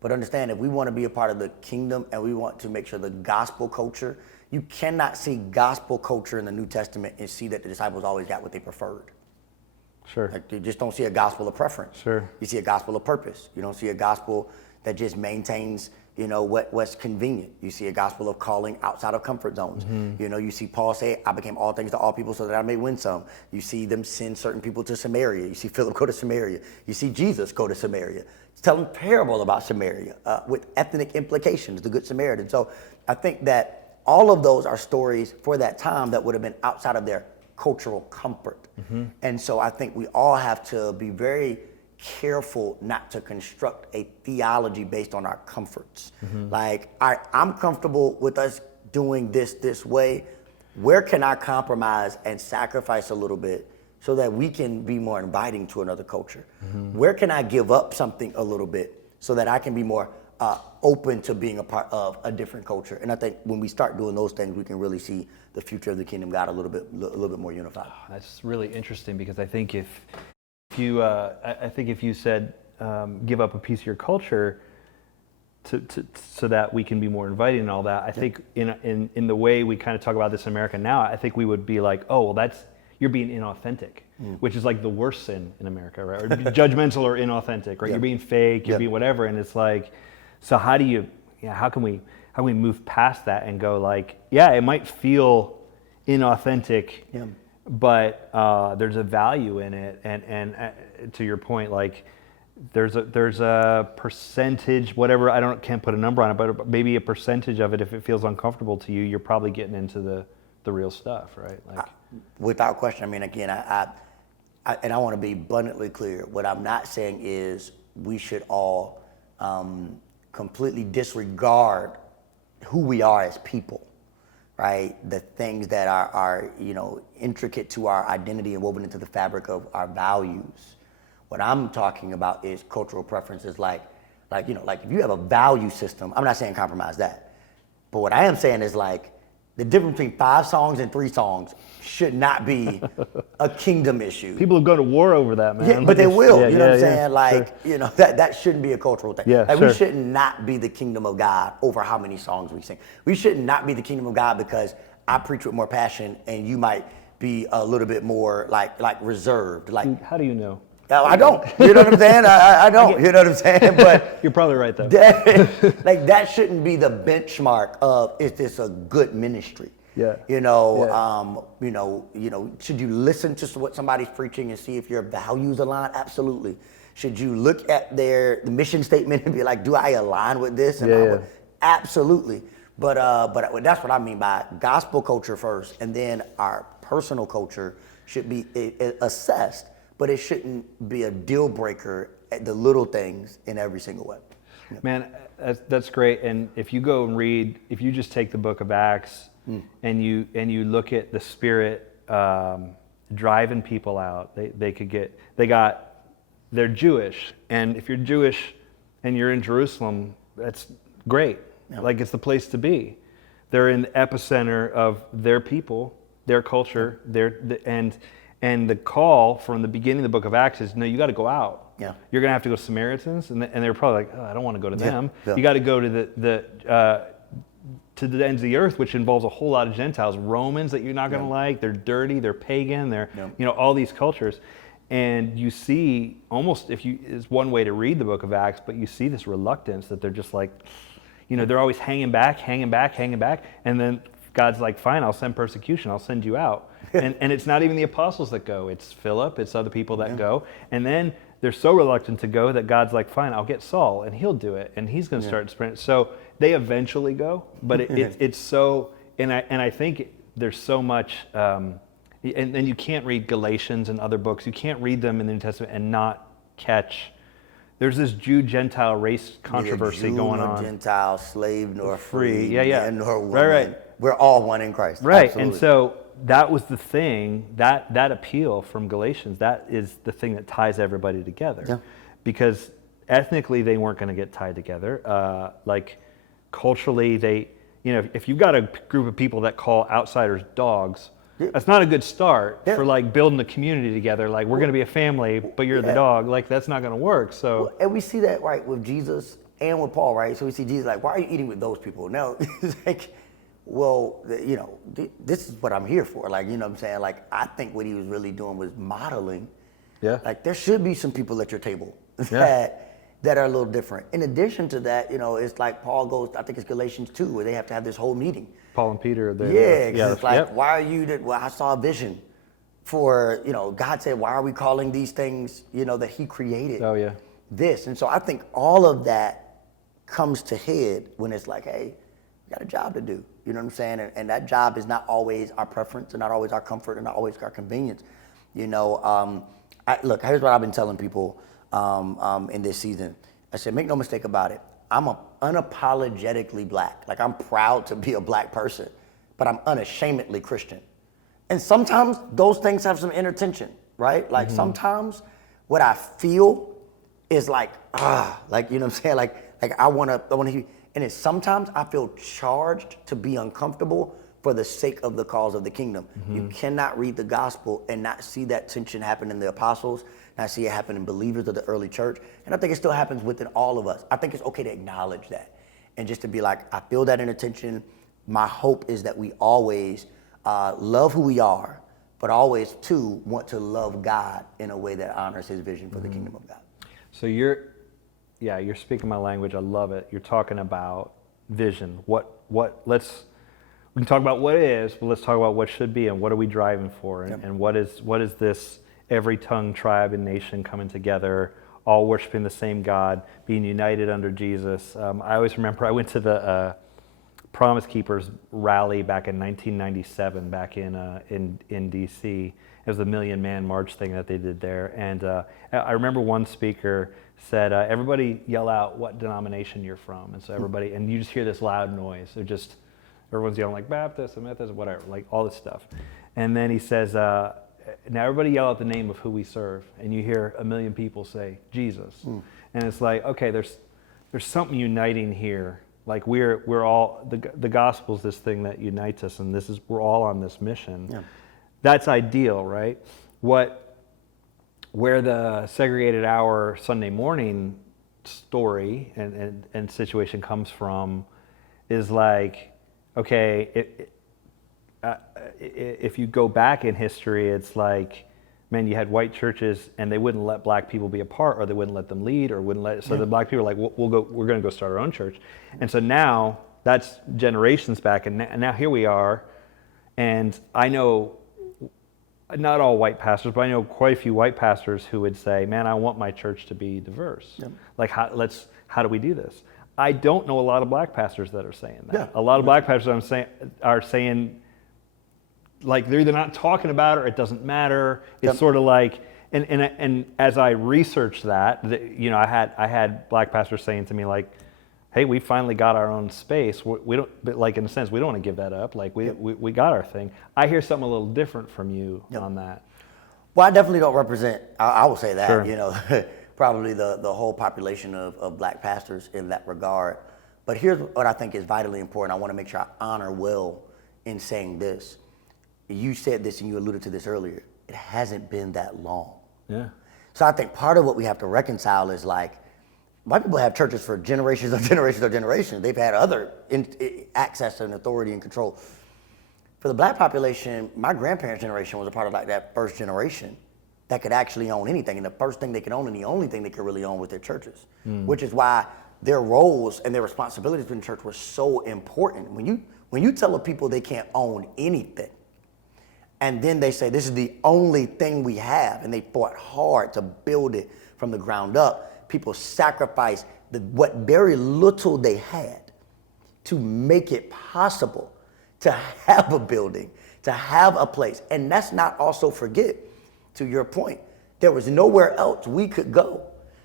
But understand, if we want to be a part of the kingdom and we want to make sure the gospel culture, you cannot see gospel culture in the New Testament and see that the disciples always got what they preferred. Sure. Like, you just don't see a gospel of preference. Sure. You see a gospel of purpose. You don't see a gospel that just maintains, you know, what's convenient. You see a gospel of calling outside of comfort zones. You know, you see Paul say, I became all things to all people so that I may win some. You see them send certain people to Samaria. You see Philip go to Samaria. You see Jesus go to Samaria. Telling parable about Samaria with ethnic implications, the Good Samaritan. So I think that all of those are stories for that time that would have been outside of their cultural comfort. And so I think we all have to be very careful not to construct a theology based on our comforts. Like, I'm comfortable with us doing this way. Where can I compromise and sacrifice a little bit so that we can be more inviting to another culture? Where can I give up something a little bit so that I can be more open to being a part of a different culture? And I think when we start doing those things, we can really see the future of the kingdom of God a little bit more unified. Oh, that's really interesting, because I think if you said give up a piece of your culture so that we can be more inviting and all that, I think in the way we kind of talk about this in America now, I think we would be like, oh, well, you're being inauthentic, which is like the worst sin in America, right? Or judgmental or inauthentic, right? You're being fake, you're being whatever, and it's like, so how can we move past that and go like, yeah, it might feel inauthentic, but there's a value in it, and to your point, like, there's a percentage, whatever, can't put a number on it, but maybe a percentage of it, if it feels uncomfortable to you, you're probably getting into the real stuff, right? Like, without question. I mean, again, I want to be abundantly clear. What I'm not saying is we should all completely disregard who we are as people, right? The things that are you know, intricate to our identity and woven into the fabric of our values. What I'm talking about is cultural preferences, like you know, like if you have a value system, I'm not saying compromise that, but what I am saying is, like, the difference between 5 songs and 3 songs should not be a kingdom issue. people have gone to war over that, man. Yeah, but they will. You know what I'm saying? Like, you know, that shouldn't be a cultural thing. Yeah, like, we should not be the kingdom of God over how many songs we sing. We should not be the kingdom of God because I preach with more passion and you might be a little bit more like reserved. Like, how do you know? I don't. You know what I'm saying? I don't. You know what I'm saying? But you're probably right though. Like, that shouldn't be the benchmark of, is this a good ministry? Yeah. Should you listen to what somebody's preaching and see if your values align? Absolutely. Should you look at the mission statement and be like, do I align with this? Absolutely. But that's what I mean by gospel culture first, and then our personal culture should be assessed, but it shouldn't be a deal breaker at the little things in every single way. Yeah. Man, that's great. And if you go and read, if you just take the book of Acts and you look at the Spirit driving people out, they're Jewish, and if you're Jewish and you're in Jerusalem, that's great. Yeah. Like, it's the place to be. They're in the epicenter of their people, their culture, and the call from the beginning of the book of Acts is, no, you got to go out. Yeah. You're going to have to go to Samaritans, and they're probably like, oh, I don't want to go to them. Yeah. You got to go to to the ends of the earth, which involves a whole lot of Gentiles, Romans that you're not going to like. They're dirty, they're pagan, they're all these cultures. And you see almost, it's one way to read the book of Acts, but you see this reluctance that they're just like, they're always hanging back. And then God's like, fine, I'll send persecution. I'll send you out. and it's not even the apostles that go. It's Philip. It's other people that go. And then they're so reluctant to go that God's like, fine, I'll get Saul and he'll do it. And he's going to start spreading. So they eventually go. But it's so, and I think there's so much, and you can't read Galatians and other books. You can't read them in the New Testament and not catch. There's this Jew-Gentile race controversy going on. Gentile, slave nor free, man nor woman. Right. We're all one in Christ. Right, Absolutely. and so that was the thing, that appeal from Galatians, that is the thing that ties everybody together. Yeah. Because ethnically they weren't going to get tied together. Like culturally, if you've got a group of people that call outsiders dogs, that's not a good start for like building a community together. Like, we're going to be a family, but you're the dog. Like, that's not going to work. So, and we see that right with Jesus and with Paul, right? So we see Jesus like, why are you eating with those people? No, it's like, well, this is what I'm here for. Like, what I'm saying? Like, I think what he was really doing was modeling. Yeah. Like, there should be some people at your table that are a little different. In addition to that, it's like Paul goes, I think it's Galatians 2, where they have to have this whole meeting. Paul and Peter are there. Yeah, it's like, why are you, well, I saw a vision for, God said, why are we calling these things, that he created? Oh, yeah. This. And so I think all of that comes to head when it's like, hey, we got a job to do. You know what I'm saying? And that job is not always our preference and not always our comfort and not always our convenience. Look, here's what I've been telling people in this season. I said, make no mistake about it. I'm unapologetically black. Like, I'm proud to be a black person, but I'm unashamedly Christian. And sometimes those things have some inner tension, right? Like, sometimes what I feel is like, you know what I'm saying? Like I want to hear, and it's sometimes I feel charged to be uncomfortable for the sake of the cause of the kingdom. You cannot read the gospel and not see that tension happen in the apostles, not see it happen in believers of the early church. And I think it still happens within all of us. I think it's okay to acknowledge that and just to be like, I feel that inner tension. My hope is that we always love who we are, but always too want to love God in a way that honors his vision for the kingdom of God. So you're speaking my language. I love it. You're talking about vision. We can talk about what it is, but let's talk about what should be and what are we driving for, and what is this every tongue, tribe, and nation coming together, all worshiping the same God, being united under Jesus. I always remember I went to the Promise Keepers rally back in 1997 back in D.C. It was the Million Man March thing that they did there. And I remember one speaker said, everybody yell out what denomination you're from. And so everybody, and you just hear this loud noise. They're just, everyone's yelling like Baptist, Methodist, whatever, like all this stuff. And then he says, now everybody yell out the name of who we serve. And you hear a million people say, Jesus. And it's like, okay, there's something uniting here. Like we're all, the gospel's this thing that unites us, and we're all on this mission. Yeah. That's ideal, right? Where the segregated hour Sunday morning story and situation comes from is like, okay, if you go back in history, it's like, man, you had white churches and they wouldn't let black people be a part, or they wouldn't let them lead, or wouldn't let. So the black people are like, we're going to go start our own church, and so now that's generations back, and now here we are, And I know not all white pastors, but I know quite a few white pastors who would say, man, I want my church to be diverse. Yep. Like, how do we do this? I don't know a lot of black pastors that are saying that. Yeah. A lot of black pastors are saying, like, they're either not talking about it or it doesn't matter. It's Yep. sort of like, and as I researched that, you know, I had black pastors saying to me, like, hey, we finally got our own space. We don't, but like, in a sense, we don't want to give that up. Like, we got our thing. I hear something a little different from you Yep. on that. Well, I definitely don't represent, I will say that, Sure. you know, probably the whole population of black pastors in that regard. But here's what I think is vitally important. I want to make sure I honor Will in saying this. You said this and you alluded to this earlier. It hasn't been that long. Yeah. So I think part of what we have to reconcile is like, white people have churches for generations of generations of generations. They've had other access and authority and control. For the black population, my grandparents' generation was a part of like that first generation that could actually own anything. And the first thing they could own and the only thing they could really own was their churches, which is why their roles and their responsibilities in the church were so important. When you tell the people they can't own anything, and then they say, this is the only thing we have, and they fought hard to build it from the ground up. People sacrificed what very little they had to make it possible to have a building, to have a place. And let's not also forget, to your point, there was nowhere else we could go.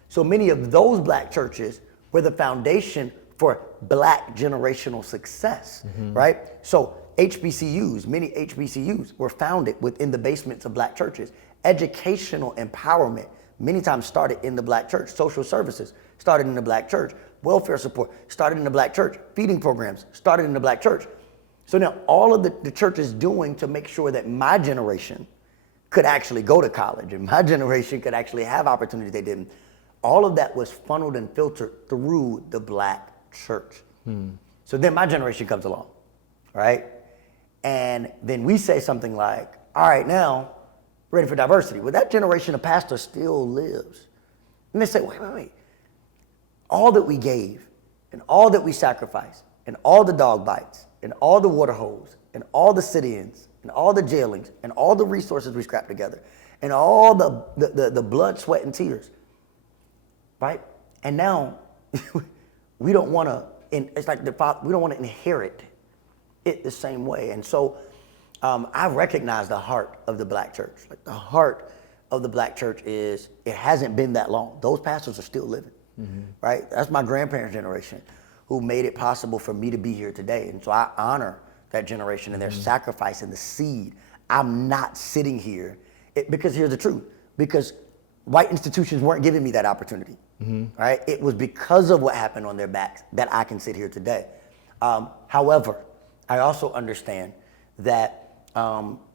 So many of those black churches were the foundation for black generational success, right? So HBCUs, many HBCUs were founded within the basements of black churches. Educational empowerment many times started in the black church. Social services started in the black church. Welfare support started in the black church. Feeding programs started in the black church. So now all of the church is doing to make sure that my generation could actually go to college and my generation could actually have opportunities they didn't. All of that was funneled and filtered through the black church. So then my generation comes along, right? And then we say something like, all right, now, ready for diversity. Well, that generation of pastors still lives. And they say, wait. All that we gave and all that we sacrificed and all the dog bites and all the water holes and all the sit-ins and all the jailings and all the resources we scrapped together and all the blood, sweat, and tears, right? And now we don't want to, it's like we don't want to inherit it the same way. And so I recognize the heart of the black church. Like the heart of the black church is, it hasn't been that long. Those pastors are still living, right? That's my grandparents' generation who made it possible for me to be here today. And so I honor that generation and their sacrifice and the seed. I'm not sitting here because here's the truth, because white institutions weren't giving me that opportunity, right? It was because of what happened on their backs that I can sit here today. However, I also understand that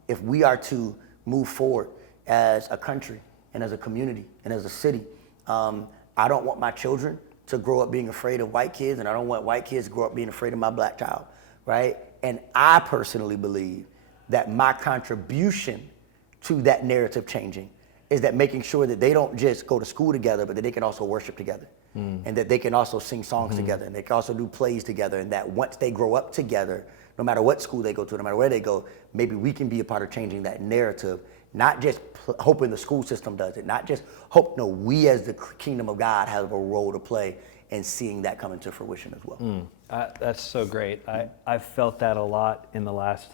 if we are to move forward as a country and as a community and as a city, I don't want my children to grow up being afraid of white kids, and I don't want white kids to grow up being afraid of my black child, right? And I personally believe that my contribution to that narrative changing is that making sure that they don't just go to school together, but that they can also worship together, and that they can also sing songs together, and they can also do plays together, and that once they grow up together, no matter what school they go to, no matter where they go, maybe we can be a part of changing that narrative, not just hoping the school system does it, not just hope, no, we as the kingdom of God have a role to play in seeing that come into fruition as well. That's so great. I've felt that a lot in the last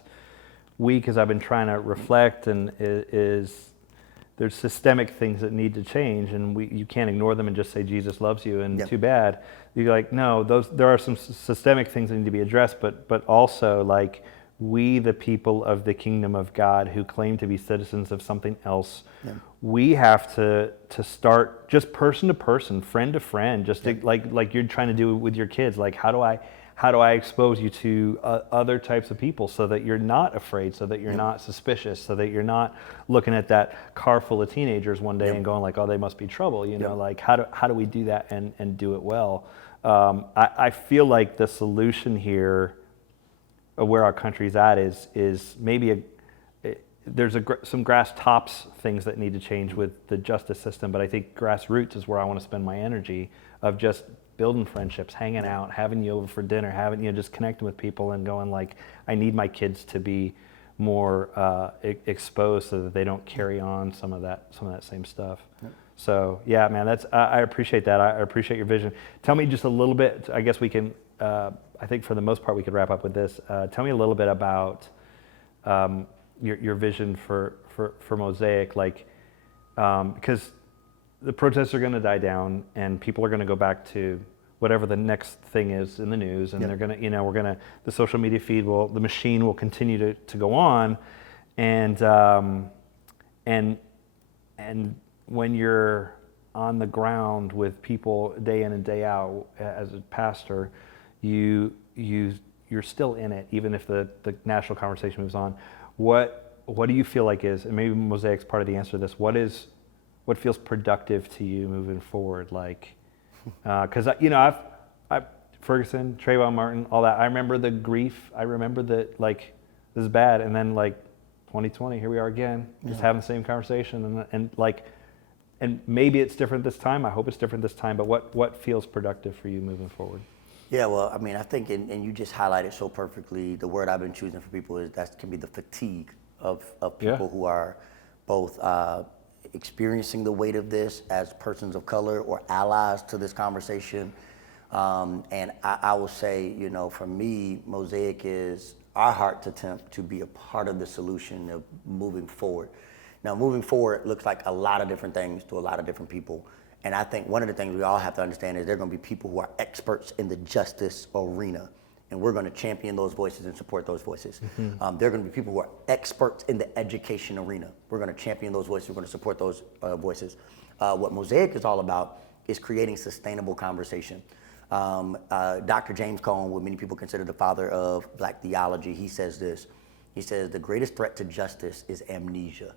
week as I've been trying to reflect, and there's systemic things that need to change, and you can't ignore them and just say Jesus loves you, and too bad. You're like, no, there are some systemic things that need to be addressed, but also like we, the people of the kingdom of God who claim to be citizens of something else, we have to start just person to person, friend to friend, just to, like you're trying to do with your kids. Like, how do I expose you to other types of people so that you're not afraid, so that you're not suspicious, so that you're not looking at that car full of teenagers one day and going like, oh, they must be trouble, you know, like how do we do that and do it well? I feel like the solution here of where our country's at is maybe there's some grass tops things that need to change with the justice system, but I think grassroots is where I want to spend my energy of just building friendships, hanging out, having you over for dinner, just connecting with people and going like, I need my kids to be more exposed so that they don't carry on some of that same stuff. Yep. So yeah, man, I appreciate that. I appreciate your vision. Tell me just a little bit. I guess we can. I think for the most part we could wrap up with this. Tell me a little bit about your vision for Mosaic, like because the protests are going to die down and people are going to go back to whatever the next thing is in the news, and they're going to, the social media feed the machine will continue to go on, and when you're on the ground with people day in and day out as a pastor, you're still in it, even if the national conversation moves on. What do you feel like is, and maybe Mosaic's part of the answer to this, what feels productive to you moving forward? Like, because I've Ferguson, Trayvon Martin, all that. I remember the grief. I remember that, like, this is bad. And then, like, 2020, here we are again, just having the same conversation. And maybe it's different this time. I hope it's different this time. But what feels productive for you moving forward? Yeah, well, I mean, I think, and you just highlighted so perfectly, the word I've been choosing for people is that can be the fatigue of people who are both experiencing the weight of this as persons of color or allies to this conversation. And I will say, for me, Mosaic is our heart's attempt to be a part of the solution of moving forward. Now, moving forward looks like a lot of different things to a lot of different people. And I think one of the things we all have to understand is there are going to be people who are experts in the justice arena. And we're going to champion those voices and support those voices. Mm-hmm. There are going to be people who are experts in the education arena. We're going to champion those voices. We're going to support those voices. What Mosaic is all about is creating sustainable conversation. Dr. James Cone, what many people consider the father of Black theology, he says this. He says, the greatest threat to justice is amnesia.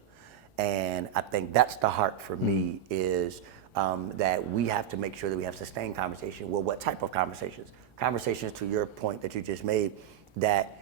And I think that's the heart for me, is that we have to make sure that we have sustained conversation. Well, what type of conversations? Conversations, to your point that you just made, that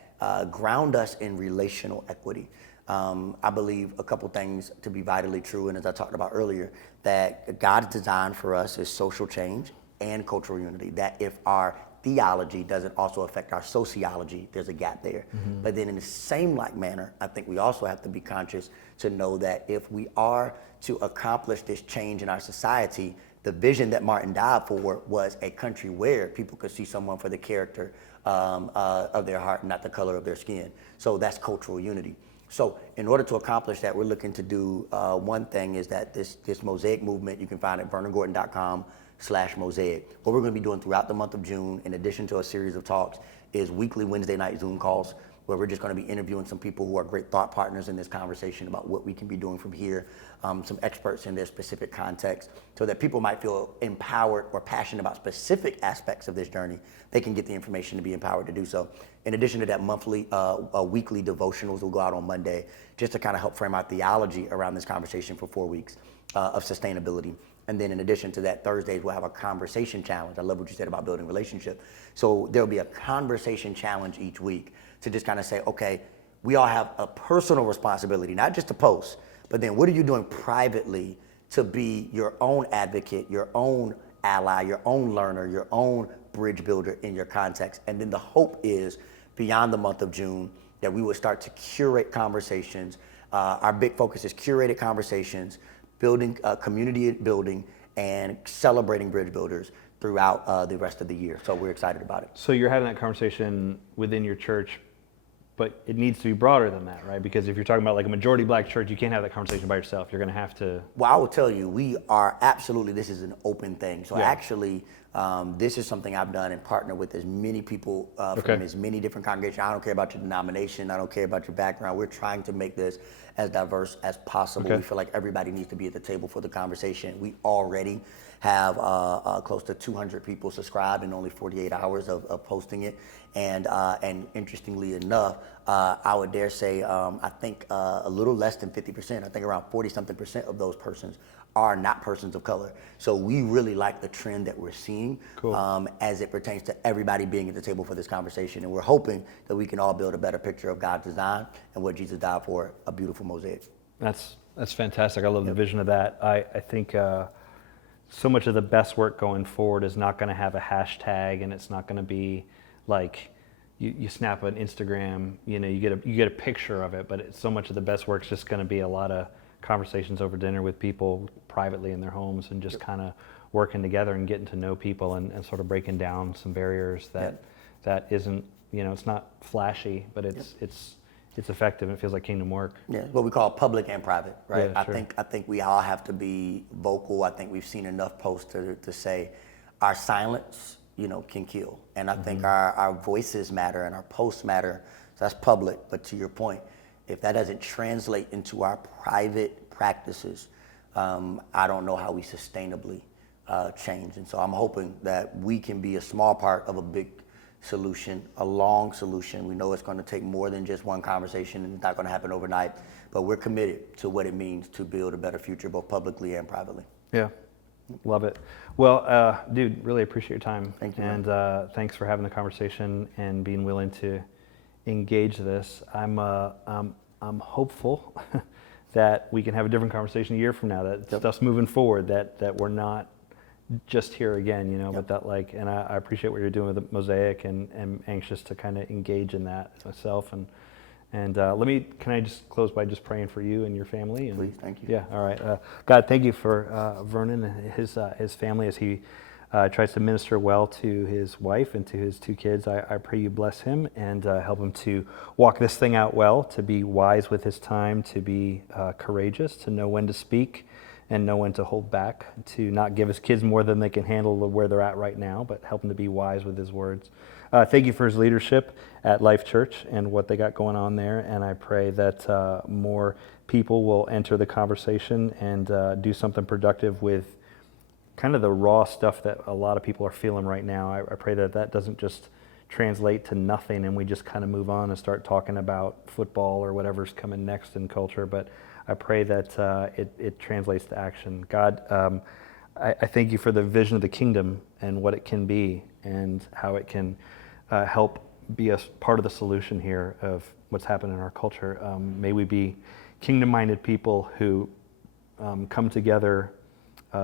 ground us in relational equity. I believe a couple things to be vitally true, and as I talked about earlier, that God's design for us is social change and cultural unity. That if our theology doesn't also affect our sociology, there's a gap there. Mm-hmm. But then in the same like manner, I think we also have to be conscious to know that if we are to accomplish this change in our society, the vision that Martin died for was a country where people could see someone for the character of their heart, not the color of their skin. So that's cultural unity. So in order to accomplish that, we're looking to do one thing is that this Mosaic movement, you can find at vernongordon.com/Mosaic. What we're going to be doing throughout the month of June, in addition to a series of talks, is weekly Wednesday night Zoom calls, where we're just going to be interviewing some people who are great thought partners in this conversation about what we can be doing from here, some experts in their specific context, so that people might feel empowered or passionate about specific aspects of this journey. They can get the information to be empowered to do so. In addition to that, weekly devotionals will go out on Monday, just to kind of help frame our theology around this conversation for 4 weeks of sustainability. And then in addition to that, Thursdays we'll have a conversation challenge. I love what you said about building relationship. So there'll be a conversation challenge each week to just kind of say, okay, we all have a personal responsibility, not just to post, but then what are you doing privately to be your own advocate, your own ally, your own learner, your own bridge builder in your context. And then the hope is beyond the month of June that we will start to curate conversations. Our big focus is curated conversations, building community building, and celebrating bridge builders throughout the rest of the year. So we're excited about it. So you're having that conversation within your church, but it needs to be broader than that, right? Because if you're talking about like a majority Black church, you can't have that conversation by yourself. You're going to have to. Well, I will tell you, we are absolutely, this is an open thing. So actually, this is something I've done and partnered with as many people from as many different congregations. I don't care about your denomination. I don't care about your background. We're trying to make this as diverse as possible. We feel like everybody needs to be at the table for the conversation. We already have close to 200 people subscribed in only 48 hours of posting it. And interestingly enough, I would dare say, I think a little less than 50%, I think around 40-something% of those persons are not persons of color. So we really like the trend that we're seeing as it pertains to everybody being at the table for this conversation. And we're hoping that we can all build a better picture of God's design and what Jesus died for, a beautiful mosaic. That's fantastic. I love the vision of that. I think so much of the best work going forward is not going to have a hashtag, and it's not going to be like, you snap an Instagram, you get a picture of it, but so much of the best work's just going to be a lot of conversations over dinner with people privately in their homes, and just kind of working together and getting to know people, and sort of breaking down some barriers that isn't, it's not flashy, but it's effective. It feels like kingdom work. Yeah, what we call public and private, right? Yeah, sure. I think we all have to be vocal. I think we've seen enough posts to say our silence, can kill. And I think our voices matter and our posts matter. So that's public. But to your point, if that doesn't translate into our private practices, I don't know how we sustainably change. And so I'm hoping that we can be a small part of a big solution, a long solution. We know it's going to take more than just one conversation, and it's not going to happen overnight, but we're committed to what it means to build a better future, both publicly and privately. Yeah, love it. Well, dude, really appreciate your time. Thank you. And thanks for having the conversation and being willing to engage this. I'm hopeful that we can have a different conversation a year from now, that stuff's moving forward, that we're not just here again, but that and I appreciate what you're doing with the Mosaic, and am anxious to kind of engage in that myself. And can I just close by just praying for you and your family? And, please, thank you. Yeah, all right. God, thank you for Vernon and his family as he tries to minister well to his wife and to his 2 kids. I pray you bless him and help him to walk this thing out well, to be wise with his time, to be courageous, to know when to speak and know when to hold back, to not give his kids more than they can handle where they're at right now, but help him to be wise with his words. Thank you for his leadership at Life Church and what they got going on there, and I pray that more people will enter the conversation and do something productive with kind of the raw stuff that a lot of people are feeling right now. I pray that doesn't just translate to nothing and we just kind of move on and start talking about football or whatever's coming next in culture, but I pray that it translates to action. God, I thank you for the vision of the kingdom and what it can be and how it can help be a part of the solution here of what's happening in our culture. May we be kingdom-minded people who come together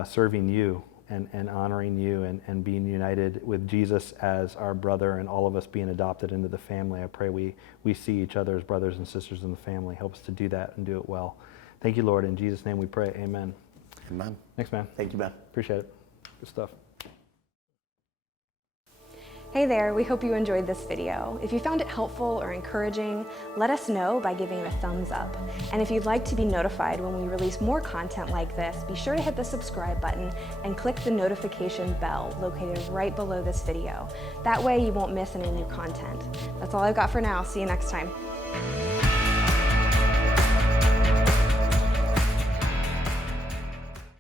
serving you and honoring you and being united with Jesus as our brother, and all of us being adopted into the family. I pray we see each other as brothers and sisters in the family. Help us to do that and do it well. Thank you, Lord. In Jesus' name we pray. Amen. Amen. Thanks, man. Thank you, man. Appreciate it. Good stuff. Hey there, we hope you enjoyed this video. If you found it helpful or encouraging, let us know by giving it a thumbs up. And if you'd like to be notified when we release more content like this, be sure to hit the subscribe button and click the notification bell located right below this video. That way you won't miss any new content. That's all I've got for now. See you next time.